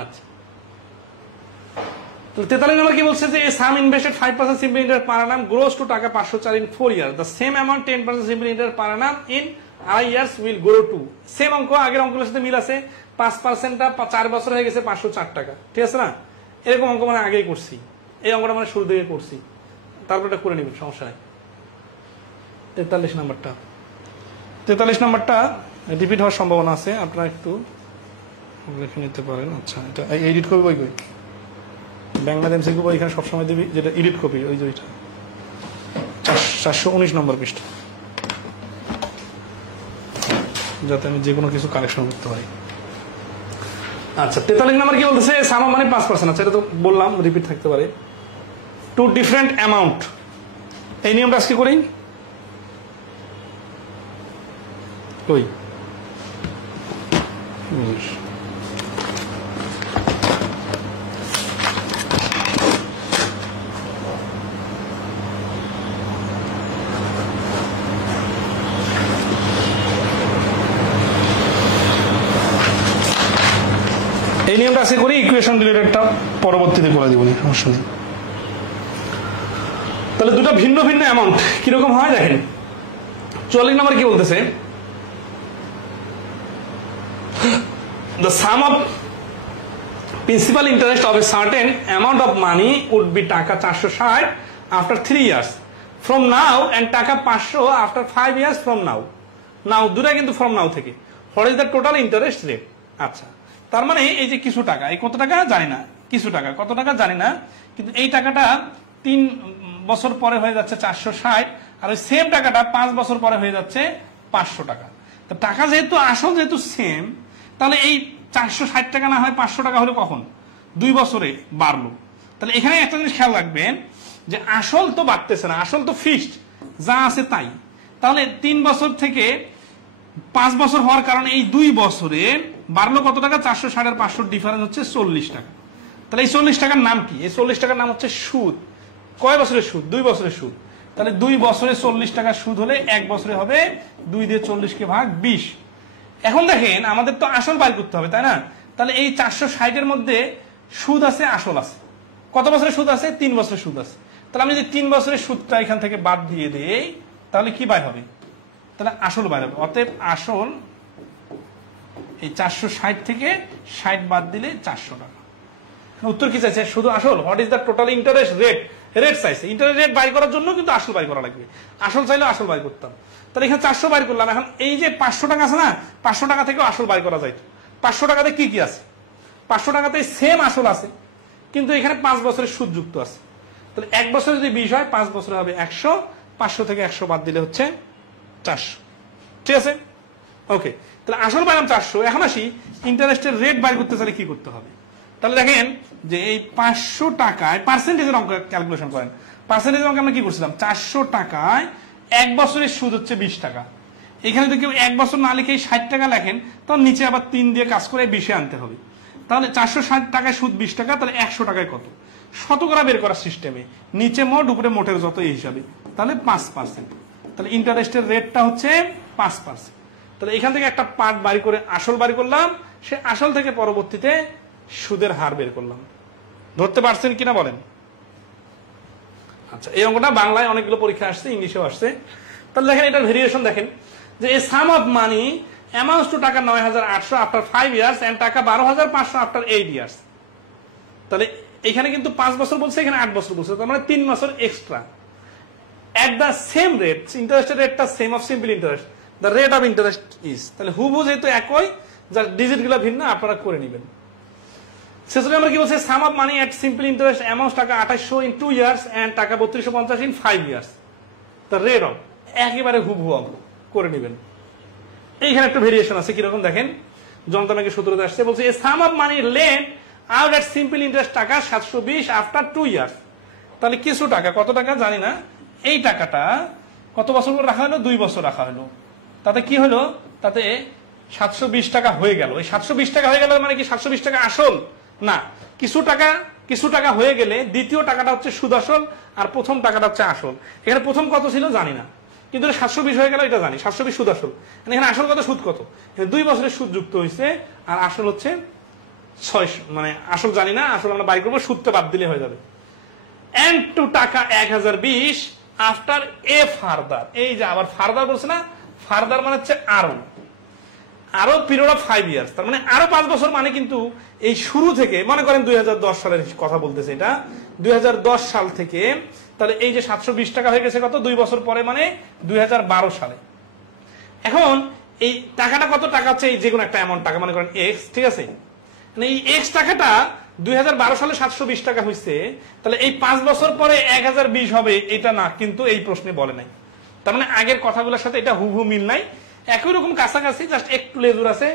আচ্ছা, তো 43 নম্বর কি বলছে যে sum invested 5% simple interest per annum grows to টাকা 504 in 4 years, the same amount 10% simple interest per annum in আড়াই years will grow to, same অঙ্ক, আগের অঙ্কের সাথে মিল আছে, 5%টা 4 বছর হয়ে গেছে 504 টাকা, ঠিক আছে না, এরকম অঙ্ক মানে আগেই করছি, এই অঙ্কটা মানে শুরু থেকে করছি, তারপর এটা করে নেবেন, সমস্যা নাই। 43 নম্বরটা রিপিট হওয়ার সম্ভাবনা আছে, আপনারা একটু লিখে নিতে পারেন, আচ্ছা, এটা এডিট কপি বই বাংলা এমসিকিউ বই এখানে সবসময় দিবি, যেটা এডিট কপি, ওই যে ওইটা 419 নম্বর পৃষ্ঠা, যাতে আমি যে কোনো কিছু কালেকশন করতে পারি। আচ্ছা, 43 নম্বর কি বলতেছে, সাম মানে 5%, আচ্ছা, এটা তো বললাম, রিপিট থাকতে পারে, টু ডিফারেন্ট অ্যামাউন্ট, এই নিয়মটা আজকে করি, কই এই নিয়মটা আজকে করি, ইকুয়েশন রিলেটেডটা পরবর্তীতে করে দিব, সমস্যা নেই। তাহলে দুটো ভিন্ন ভিন্ন অ্যামাউন্ট কিরকম হয় দেখেন। 44 নম্বর কি বলতেছে, the sum of principal interest of a certain amount of money would be টাকা 460 after 3 years from now and টাকা 500 after 5 years from now. নাও দুটা কিন্তু from now থেকে, what is the total interest rate? আচ্ছা, তার মানে এই যে কিছু টাকা, এই কত টাকা জানি না, কিছু টাকা কত টাকা জানি না, কিন্তু এই টাকাটা 3 বছর পরে হয়ে যাচ্ছে 460, আর ওই সেম টাকাটা 5 বছর পরে হয়ে যাচ্ছে 500 টাকা। তো টাকা যেহেতু আসল যেহেতু সেম, তাহলে এই 460 টাকা না হয় 500 টাকা হলো কখন, 2 বছরে বাড়লো। তাহলে এখানে একটা জিনিস খেয়াল রাখবেন যে আসল তো বাড়তেছে না, আসল তো ফিক্সড যা আছে তাই। তাহলে 3 বছর থেকে 5 বছর হওয়ার কারণে এই 2 বছরে বাড়লো কত টাকা? 460 আর 500 ডিফারেন্স হচ্ছে 40 টাকা। তাহলে এই 40 টাকার নাম কি? এই 40 টাকার নাম হচ্ছে সুদ। কয় বছরের সুদ? 2 বছরের সুদ। তাহলে 2 বছরে 40 টাকা সুদ হলে 1 বছরে হবে 2 দিয়ে 40 কে ভাগ 20। এখন দেখেন আমাদের তো আসল বাইর করতে হবে, তাই না? তাহলে এই 460 এর মধ্যে সুদ আছে, আসল আছে। কত বছরের সুদ আছে? 3 বছরের সুদ আছে। তাহলে আমি যদি 3 বছরের সুদটা এখান থেকে বাদ দিয়ে দেই তাহলে কি বাইর হবে? তাহলে আসল বাইর হবে। অতএব আসল এই 460 থেকে 60 বাদ দিলে 400 টাকা। উত্তর কি চাইছে? শুধু আসল। What is the total interest rate? Rate চাইছে। ইন্টারেস্ট রেট বাই করার জন্য কিন্তু আসল বাই করা লাগবে। আসল চাইলে আসল বাই করতাম। তাহলে এখানে 400 বাই করলাম। এখন এই যে 500 টাকা আছে না, 500 টাকা থেকেও আসল বাই করা যায়। 500 টাকাতে কি কি আছে? 500 টাকাতে সেম আসল আছে, কিন্তু এখানে 5 বছরের সুদ যুক্ত আছে। তাহলে 1 বছরে যদি 20 হয়, 5 বছরে হবে 100। 500 থেকে 100 বাদ দিলে হচ্ছে 400। ঠিক আছে, ওকে। তাহলে আসল পাইলাম 400। এখন আসি ইন্টারেস্টের রেট বাই করতে চাইলে কি করতে হবে? তাহলে দেখেন যে এই 500 টাকায় পার্সেন্টেজের অঙ্ক ক্যালকুলেশন করেন। পার্সেন্টেজের অঙ্ক আমরা কি করছিলাম? 400 টাকায় 1 বছরের সুদ হচ্ছে 20 টাকা। এখানে যদি কেউ 1 বছর না লিখে 60 টাকা লেখেন, তখন নিচে আবার 3 দিয়ে কাজ করে 20 আনতে হবে। তাহলে 460 টাকায় সুদ 20 টাকা, তাহলে 100 টাকায় কত? শতকরা বের করার সিস্টেমে নিচে মোট উপরে মোটের যত এই হিসাবে, তাহলে 5%। তাহলে ইন্টারেস্টের রেটটা হচ্ছে 5%। তাহলে এখান থেকে একটা পার্ট বাড়ি করে আসল বাড়ি করলাম, সে আসল থেকে পরবর্তীতে সুদের হার বের করলাম। ধরতে পারছেন কিনা বলেন? আচ্ছা, এই অঙ্কটা বাংলায় অনেকগুলো পরীক্ষা আসছে, ইংলিশেও আসছে। তাহলে দেখেন এটার ভেরিয়েশন দেখেন যে এ সাম অফ মানি অ্যামাউন্টস টু টাকা 9,800 আফটার 5 ইয়ার্স এন্ড টাকা 12,500 আফটার 8 ইয়ার্স। তাহলে এখানে কিন্তু 5 বছর বলছে, এখানে 8 বছর বলছে, তার মানে 3 বছর extra. At the same rate, ইন্টারেস্টের রেটটা same of simple interest, the rate of interest is. তাহলে হুবহু যেহেতু একই, যার ডিজিট গুলো ভিন্ন, আপনারা করে নেবেন। শেষে আমরা কি বলছি? Sum of money at simple interest amounts taka 2800 in 2 years and taka 3250 in 5 years. The rate of, একেবারে হুবহু করে নেবেন। এইখানে একটা ভেরিয়েশন আছে, কিরকম দেখেন। জনতা ব্যাংকের সূত্রতে আসছে, বলছে sum of money lend out at simple interest taka 720 after 2 years. তাহলে কিছু টাকা, কত টাকা জানি না, এই টাকাটা কত বছর করে রাখা হলো? 2 বছর রাখা হলো। তাতে কি হলো? তাতে 720 টাকা হয়ে গেল। এই 720 টাকা হয়ে গেল মানে কি 720 টাকা আসল না, কিছু টাকা হয়ে গেলে দ্বিতীয় টাকাটা হচ্ছে সুদ আসল, আর প্রথম টাকাটা হচ্ছে আসল। এখানে প্রথম কত ছিল জানি না, কিন্তু 720 হয়ে গেল এটা জানি। 720 সুদ আসল। এখানে আসল কত, সুদ কত? 2 বছরের সুদ যুক্ত হয়েছে, আর আসল হচ্ছে 600, মানে আসল জানি না, আসল আমরা বাই করবো, সুদটা বাদ দিলে হয়ে যাবে। এন্ড টু টাকা 1020 আফটার এ ফার্দার। এই যে আবার ফার্দার বলছে না, ফার্দার মানে হচ্ছে আরো পিরিয়ড অফ 5 ইয়ার্স, তার মানে আরো 5 বছর। মানে কিন্তু এই শুরু থেকে মনে করেন 2010 সালের কথা বলতেছে এটা, 2010 সাল থেকে, তাহলে এই যে 720 টাকা হয়ে গেছে কত? 2 বছর পরে, মানে 2012 সালে। এখন এই টাকাটা কত টাকা হচ্ছে? এই যে কোনো একটা অ্যামাউন্ট টাকা, মনে করেন এক্স, ঠিক আছে? মানে এই এক্স টাকাটা 2012 সালে 720 টাকা হয়েছে, তাহলে এই 5 বছর পরে 1020 হবে, এটা না, কিন্তু এই প্রশ্নে বলে নাই। তার মানে আগের কথাগুলোর সাথে এটা হুবহু মিল নাই, একই রকম কাছাকাছি, জাস্ট একটু লেজুর আছে।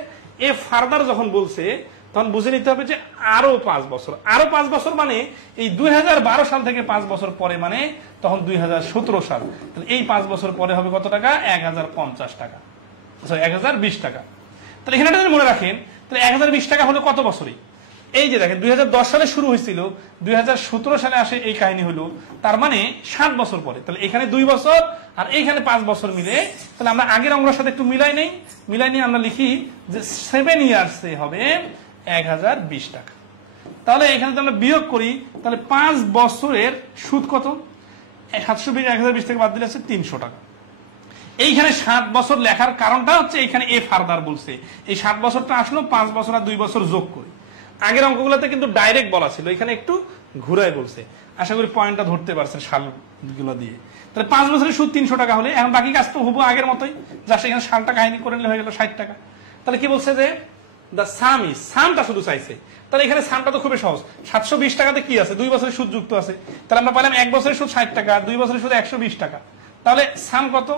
এ ফার্দার যখন বলছে তখন বুঝে নিতে হবে যে আরো 5 বছর। আরো 5 বছর মানে এই 2012 সাল থেকে 5 বছর পরে, মানে তখন 2017 সাল। তাহলে এই 5 বছর পরে হবে কত টাকা? 1050 টাকা, 1020 টাকা। তাহলে এখানে মনে রাখেন, তাহলে 1020 টাকা হলো কত বছরে? এই যে দেখেন 2010 সালে শুরু হয়েছিল, 2017 সালে আসে এই কাহিনী হলো, তার মানে 7 বছর পরে। তাহলে এখানে 2 বছর আর এইখানে 5 বছর মিলে, তাহলে আমরা আগের অঙ্গের সাথে একটু মিলাই নেই। আমরা লিখি যে 7 ইয়ার্সে হবে 1020 টাকা। তাহলে এখানে যদি আমরা বিয়োগ করি, তাহলে 5 বছরের সুদ কত? 720 1020 থেকে বাদ দিলে আছে 300 টাকা। এইখানে 7 বছর লেখার কারণটা হচ্ছে এইখানে এ ফার্দার বলছে, এই 7 বছরটা আসলো 5 বছর আর 2 বছর যোগ করে। আগের অঙ্কগুলোতে কিন্তু ডাইরেক্ট বলা ছিল, এখানে একটু ঘুরাই বলছে। আশা করি পয়েন্টটা ধরতে পারছেন সালগুলো দিয়ে। তাহলে 5 বছরের সুদ 300 টাকা হলে, এখন বাকি কাজ তো হবো আগের মতোই, যা সেখানে সালটা কাহিনী করে নিলে হয়ে গেল 60 টাকা। তাহলে কি বলছে যে দ্য সাম ইজ, সামটা শুধু চাইছে। তাহলে এখানে সামটা তো খুবই সহজ, 720 টাকাতে কি আছে? 2 বছরের সুদ যুক্ত আছে। তাহলে আমরা পাইলাম 1 বছরের সুদ 60 টাকা, 2 বছরের সুদ 120 টাকা। তাহলে সাম কত?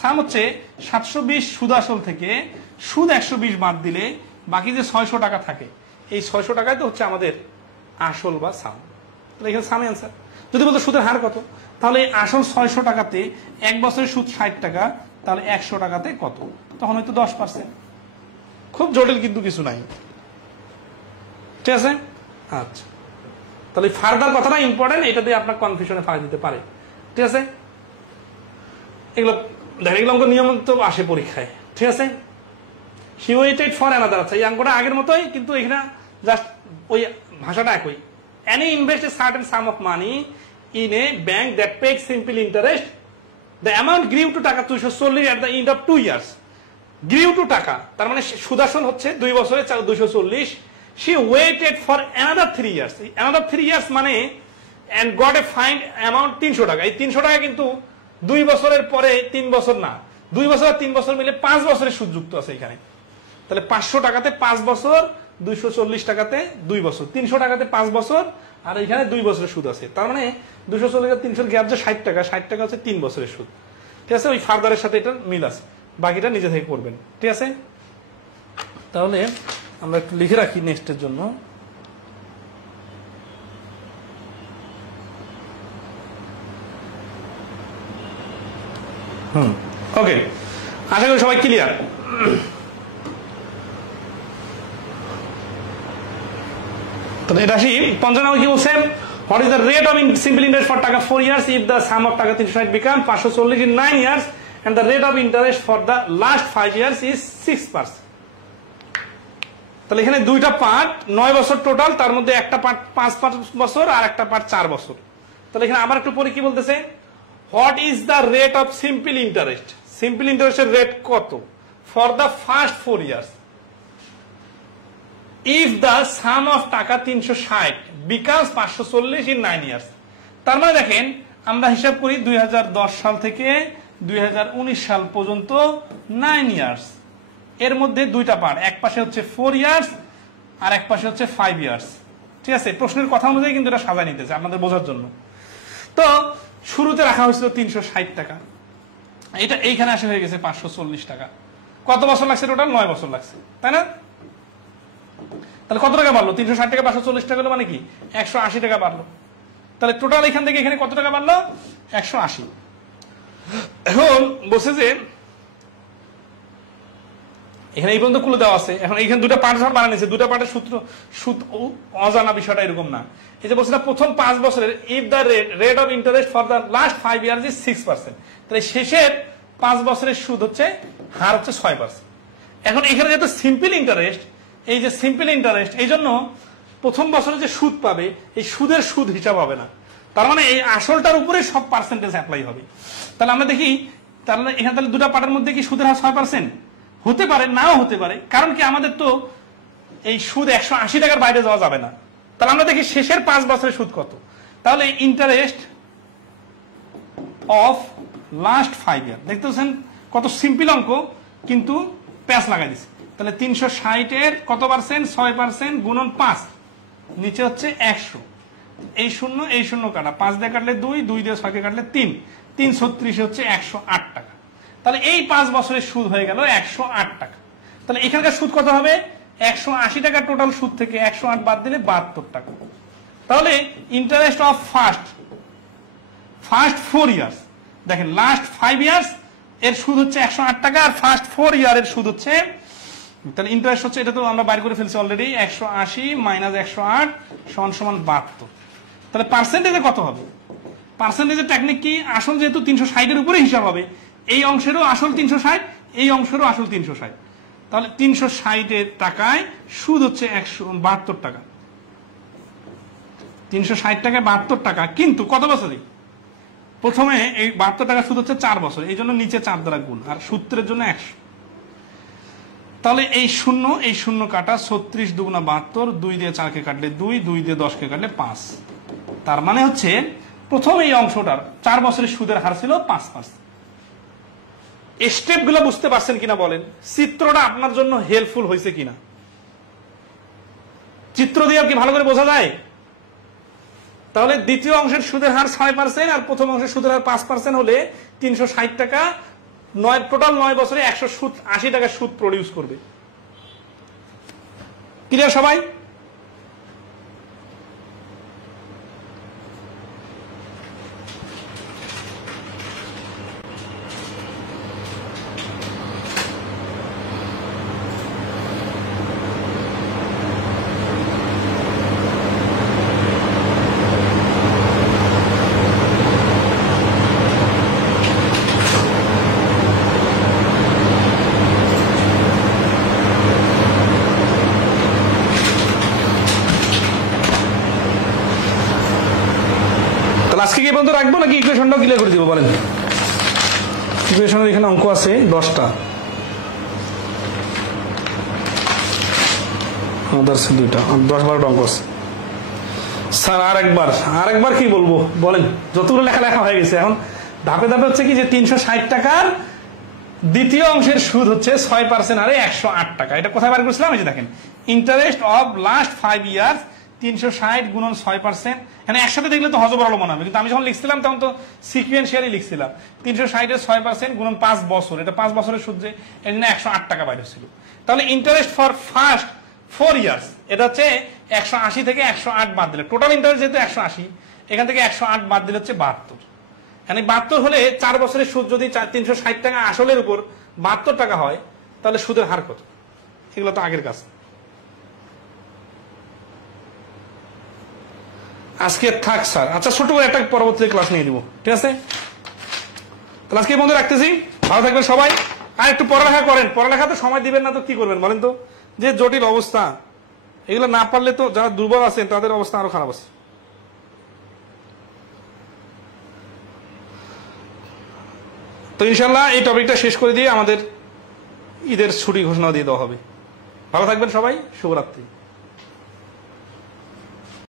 সাম হচ্ছে 720 সুদ আসল থেকে সুদ 120 বাদ দিলে বাকি যে 600 টাকা থাকে, এই 600 টাকায় তো হচ্ছে আমাদের আসল বা সাম। তাহলে এখানে সামে অ্যান্সার। যদি বলতো সুদের হার কত, তাহলে আসল 600 টাকাতে 1 বছরের সুদ 60 টাকা, তাহলে 100 টাকাতে কত, তখন হয়তো 10%। খুব জটিল কিন্তু কিছু নাই, ঠিক আছে। আচ্ছা, তাহলে ফার্দার কথাটা ইম্পর্টেন্ট, এটা দিয়ে আপনার কনফিউশনে ফাঁস দিতে পারে, ঠিক আছে। এগুলো দেখেন, এগুলো অঙ্ক নিয়ম তো আসে পরীক্ষায়, ঠিক আছে। হি ওয়েটেড ফর অ্যানাদার, আচ্ছা এই অঙ্কটা আগের মতোই, কিন্তু এখানে জাস্ট ওই ভাষাটা একই। Any invest a certain sum of money in a bank that pays simple interest, the amount grew to টাকা 240 at the end of 2 years. Grew to টাকা তার মানে সুদাসন হচ্ছে 2 বছরে 240। she waited for another 3 years, another 3 years মানে and got a fine amount 300 টাকা। এই 300 টাকা কিন্তু 2 বছরের পরে 3 বছর না, 2 বছর আর 3 বছর মিলে 5 বছরের সুদ যুক্ত আছে এখানে। তাহলে 500 টাকাতে 5 বছর, 240 টাকাতে 2 বছর, 300 টাকাতে 5 বছর, আর এখানে 2 বছরের সুদ আছে। তার মানে 240 আর 300 গ্যাপ যে 60 টাকা, 60 টাকা হচ্ছে 3 বছরের সুদ, ঠিক আছে। ওই ফার্দারের সাথে এটা মিল আছে, বাকিটা নিজে থেকে করবেন, ঠিক আছে। তাহলে আমরা একটু লিখে রাখি নেক্সটের জন্য। ওকে, আশা করি সবাই ক্লিয়ার। তাহলে এটা আসি 55 কি বলছে, what is the rate of simple interest for টাকা 4 years if the some of টাকা 360 become 540 in 9 years and the rate of interest for the last 5 years is 6%। তাহলে এখানে দুইটা পার্ট, 9 বছর টোটাল, তার মধ্যে একটা পার্ট 5 বছর আর একটা পার্ট 4 বছর। তাহলে এখানে আবার একটু পরে কি বলতেছে, what is the rate of simple interest, simple ইন্টারেস্টের রেট কত for the first 4 years if the some of টাকা 360 বিকামস 540 ইন 9 ইয়ার্স। তার মানে দেখেন আমরা হিসাব করি 2010 সাল থেকে 2019 সাল পর্যন্ত 9 ইয়ার্স, এর মধ্যে দুইটা পার্ট, এক পাশে হচ্ছে 4 ইয়ার্স আর এক পাশে হচ্ছে 5 ইয়ার্স, ঠিক আছে। প্রশ্নের কথা অনুযায়ী কিন্তু এটা সাজায় নিতেছে আপনাদের বোঝার জন্য। তো শুরুতে রাখা হয়েছিল 360 টাকা, এটা এইখানে আসে হয়ে গেছে 540 টাকা। কত বছর লাগছে টোটাল? 9 বছর লাগছে, তাই না? তাহলে কত টাকা বাড়লো? 360 টাকা 540 টাকা হলো মানে কি 180 টাকা বাড়লো। তাহলে টোটাল এখান থেকে এখানে কত টাকা বাড়লো? 180। এখন বলছে যে এখানে এই পর্যন্ত খুলে দেওয়া আছে, এখন এইখানে দুটা পার্ট বানানো হয়েছে, দুটা পার্টের সূত্র সুদ অজানা বিষয়টা এরকম না। এই যে বলছে না প্রথম 5 বছরের if the rate of interest for the last 5 years is 6%, তাহলে শেষের 5 বছরের সুদ হচ্ছে হার হচ্ছে 6%। এখন এখানে যেহেতু সিম্পল ইন্টারেস্ট, এই যে সিম্পল ইন্টারেস্ট, এই জন্য প্রথম বছরে যে সুদ পাবে এই সুদের সুদ হিসাব হবে না, তার মানে এই আসলটার উপরে সব পার্সেন্টেজ অ্যাপ্লাই হবে। তাহলে আমরা দেখি, তাহলে এখানে তাহলে দুটা পার্টের মধ্যে কি সুদের হার 6%? হতে পারে, নাও হতে পারে, কারণ কি আমাদের তো এই সুদ 180 টাকার বাইরে যাওয়া যাবে না। তাহলে আমরা দেখি শেষের 5 বছরের সুদ কত। তাহলে ইন্টারেস্ট অফ লাস্ট 5 ইয়ার, দেখতে পাচ্ছেন কত সিম্পল অঙ্ক, কিন্তু প্যাচ লাগাই দিচ্ছে। তাহলে 360 এর কত পার্সেন্ট? 6% গুণন 5, নিচে হচ্ছে 100। এই শূন্য এই শূন্য কাটা, 5 দিয়ে কাটলে 2, 2 দিয়ে 6 কাটলে 3, 336 হচ্ছে 108 টাকা। তাহলে এই 5 বছরের সুদ হয়ে গেল 108 টাকা। তাহলে এখানকার সুদ কত হবে? 180 টাকা টোটাল সুদ থেকে 108 বাদ দিলে 72 টাকা। তাহলে ইন্টারেস্ট অফ ফার্স্ট 4 ইয়ার্স, দেখেন লাস্ট 5 ইয়ার্স এর সুদ হচ্ছে 108 টাকা, আর ফার্স্ট 4 ইয়ারের সুদ হচ্ছে, তাহলে ইন্টারেস্ট হচ্ছে, এটা তো আমরা বাইর করে ফেলছি অলরেডি, 180 মাইনাস 108 সমান 72। তাহলে পার্সেন্টেজে কত হবে? পার্সেন্টেজের টেকনিক কি? আসল যেহেতু 360 এর উপরে হিসাব হবে, এই অংশেরও আসল 360, এই অংশেরও আসল 360। তাহলে 360 এর টাকায় সুদ হচ্ছে 172 টাকা, 360 টাকায় 72 টাকা। কিন্তু কত বছরে? প্রথমে এই 72 টাকা সুদ হচ্ছে 4 বছর, এই জন্য নিচে 4 দ্বারা গুণ, আর সূত্রের জন্য 100। তাহলে এই শূন্য কাটা, 36 দুগুণা 72, 2 দিয়ে 4 কে কাটলে 2, 2 দিয়ে 10 কে কাটলে 5। তার মানে হচ্ছে প্রথম এই অংশটার 4 বছরের সুদের হার ছিল 5%। স্টেপ গুলো বুঝতে পারছেন কিনা বলেন? চিত্রটা আপনার জন্য হেল্পফুল হয়েছে কিনা? চিত্র দিয়ে কি ভালো করে বোঝা যায়? তাহলে দ্বিতীয় অংশের সুদের হার 6% আর প্রথম অংশের সুদের হার 5% হলে 360 টাকা, টোটাল 9 বছরে 180 টাকা সুদ প্রডিউস করবে। ক্লিয়ার সবাই? কি বন্ধু রাখবো নাকি ইকুয়েশনটাও ক্লিয়ার করে দিব বলেন? ইকুয়েশনের এখানে অঙ্ক আছে 10টা, আমাদের আছে 2টা, 10-12টা অঙ্ক আছে স্যার। আরেকবার কি বলবো বলেন? যতগুলো লেখা হয়ে গেছে, এখন ধাপে ধাপে হচ্ছে কি যে 360 টাকার দ্বিতীয় অংশের সুদ হচ্ছে 6% হারে 108 টাকা। এটা কোথায় বার করেছিলাম? এই যে দেখেন, ইন্টারেস্ট অফ লাস্ট 5 ইয়ার্স 360 গুণন 6%। মানে একসাথে দেখলে তো হজবরল মনে হবে, কিন্তু আমি যখন লিখছিলাম তখন তো সিকুয়েন্সিয়ালি লিখছিলাম। 360 এর 6% গুণন 5 বছর, এটা 5 বছরের সুদ, যে এর জন্য 108 টাকা বাইরে ছিল। তাহলে ইন্টারেস্ট ফর ফার্স্ট 4 ইয়ার্স, এটা হচ্ছে 180 থেকে 108 বাদ দিলে, টোটাল ইন্টারেস্ট যেহেতু 180, এখান থেকে 108 বাদ দিলে হচ্ছে 72। মানে 72 হলে 4 বছরের সুদ যদি 360 টাকা আসলের উপর 72 টাকা হয়, তাহলে সুদের হার কত? এগুলো তো আগের কাজ। আজকে থাক স্যার, আচ্ছা ছোট করে একটা পরবর্তী ক্লাস নিয়ে দিব, ঠিক আছে? তাহলে আজকে বন্ধু রাখতেছি, ভালো থাকবেন সবাই। আর একটু পড়ালেখা করেন, পড়ালেখা তো সময় দিবেন না তো কি করবেন বলেন তো? যে জটিল অবস্থা, এগুলো না পারলে তো যারা দুর্বল আছেন তাদের অবস্থা আরো খারাপ আছে। তো ইনশাল্লাহ এই টপিকটা শেষ করে দিয়ে আমাদের ঈদের ছুটি ঘোষণা দিয়ে দেওয়া হবে। ভালো থাকবেন সবাই, শুভরাত্রি।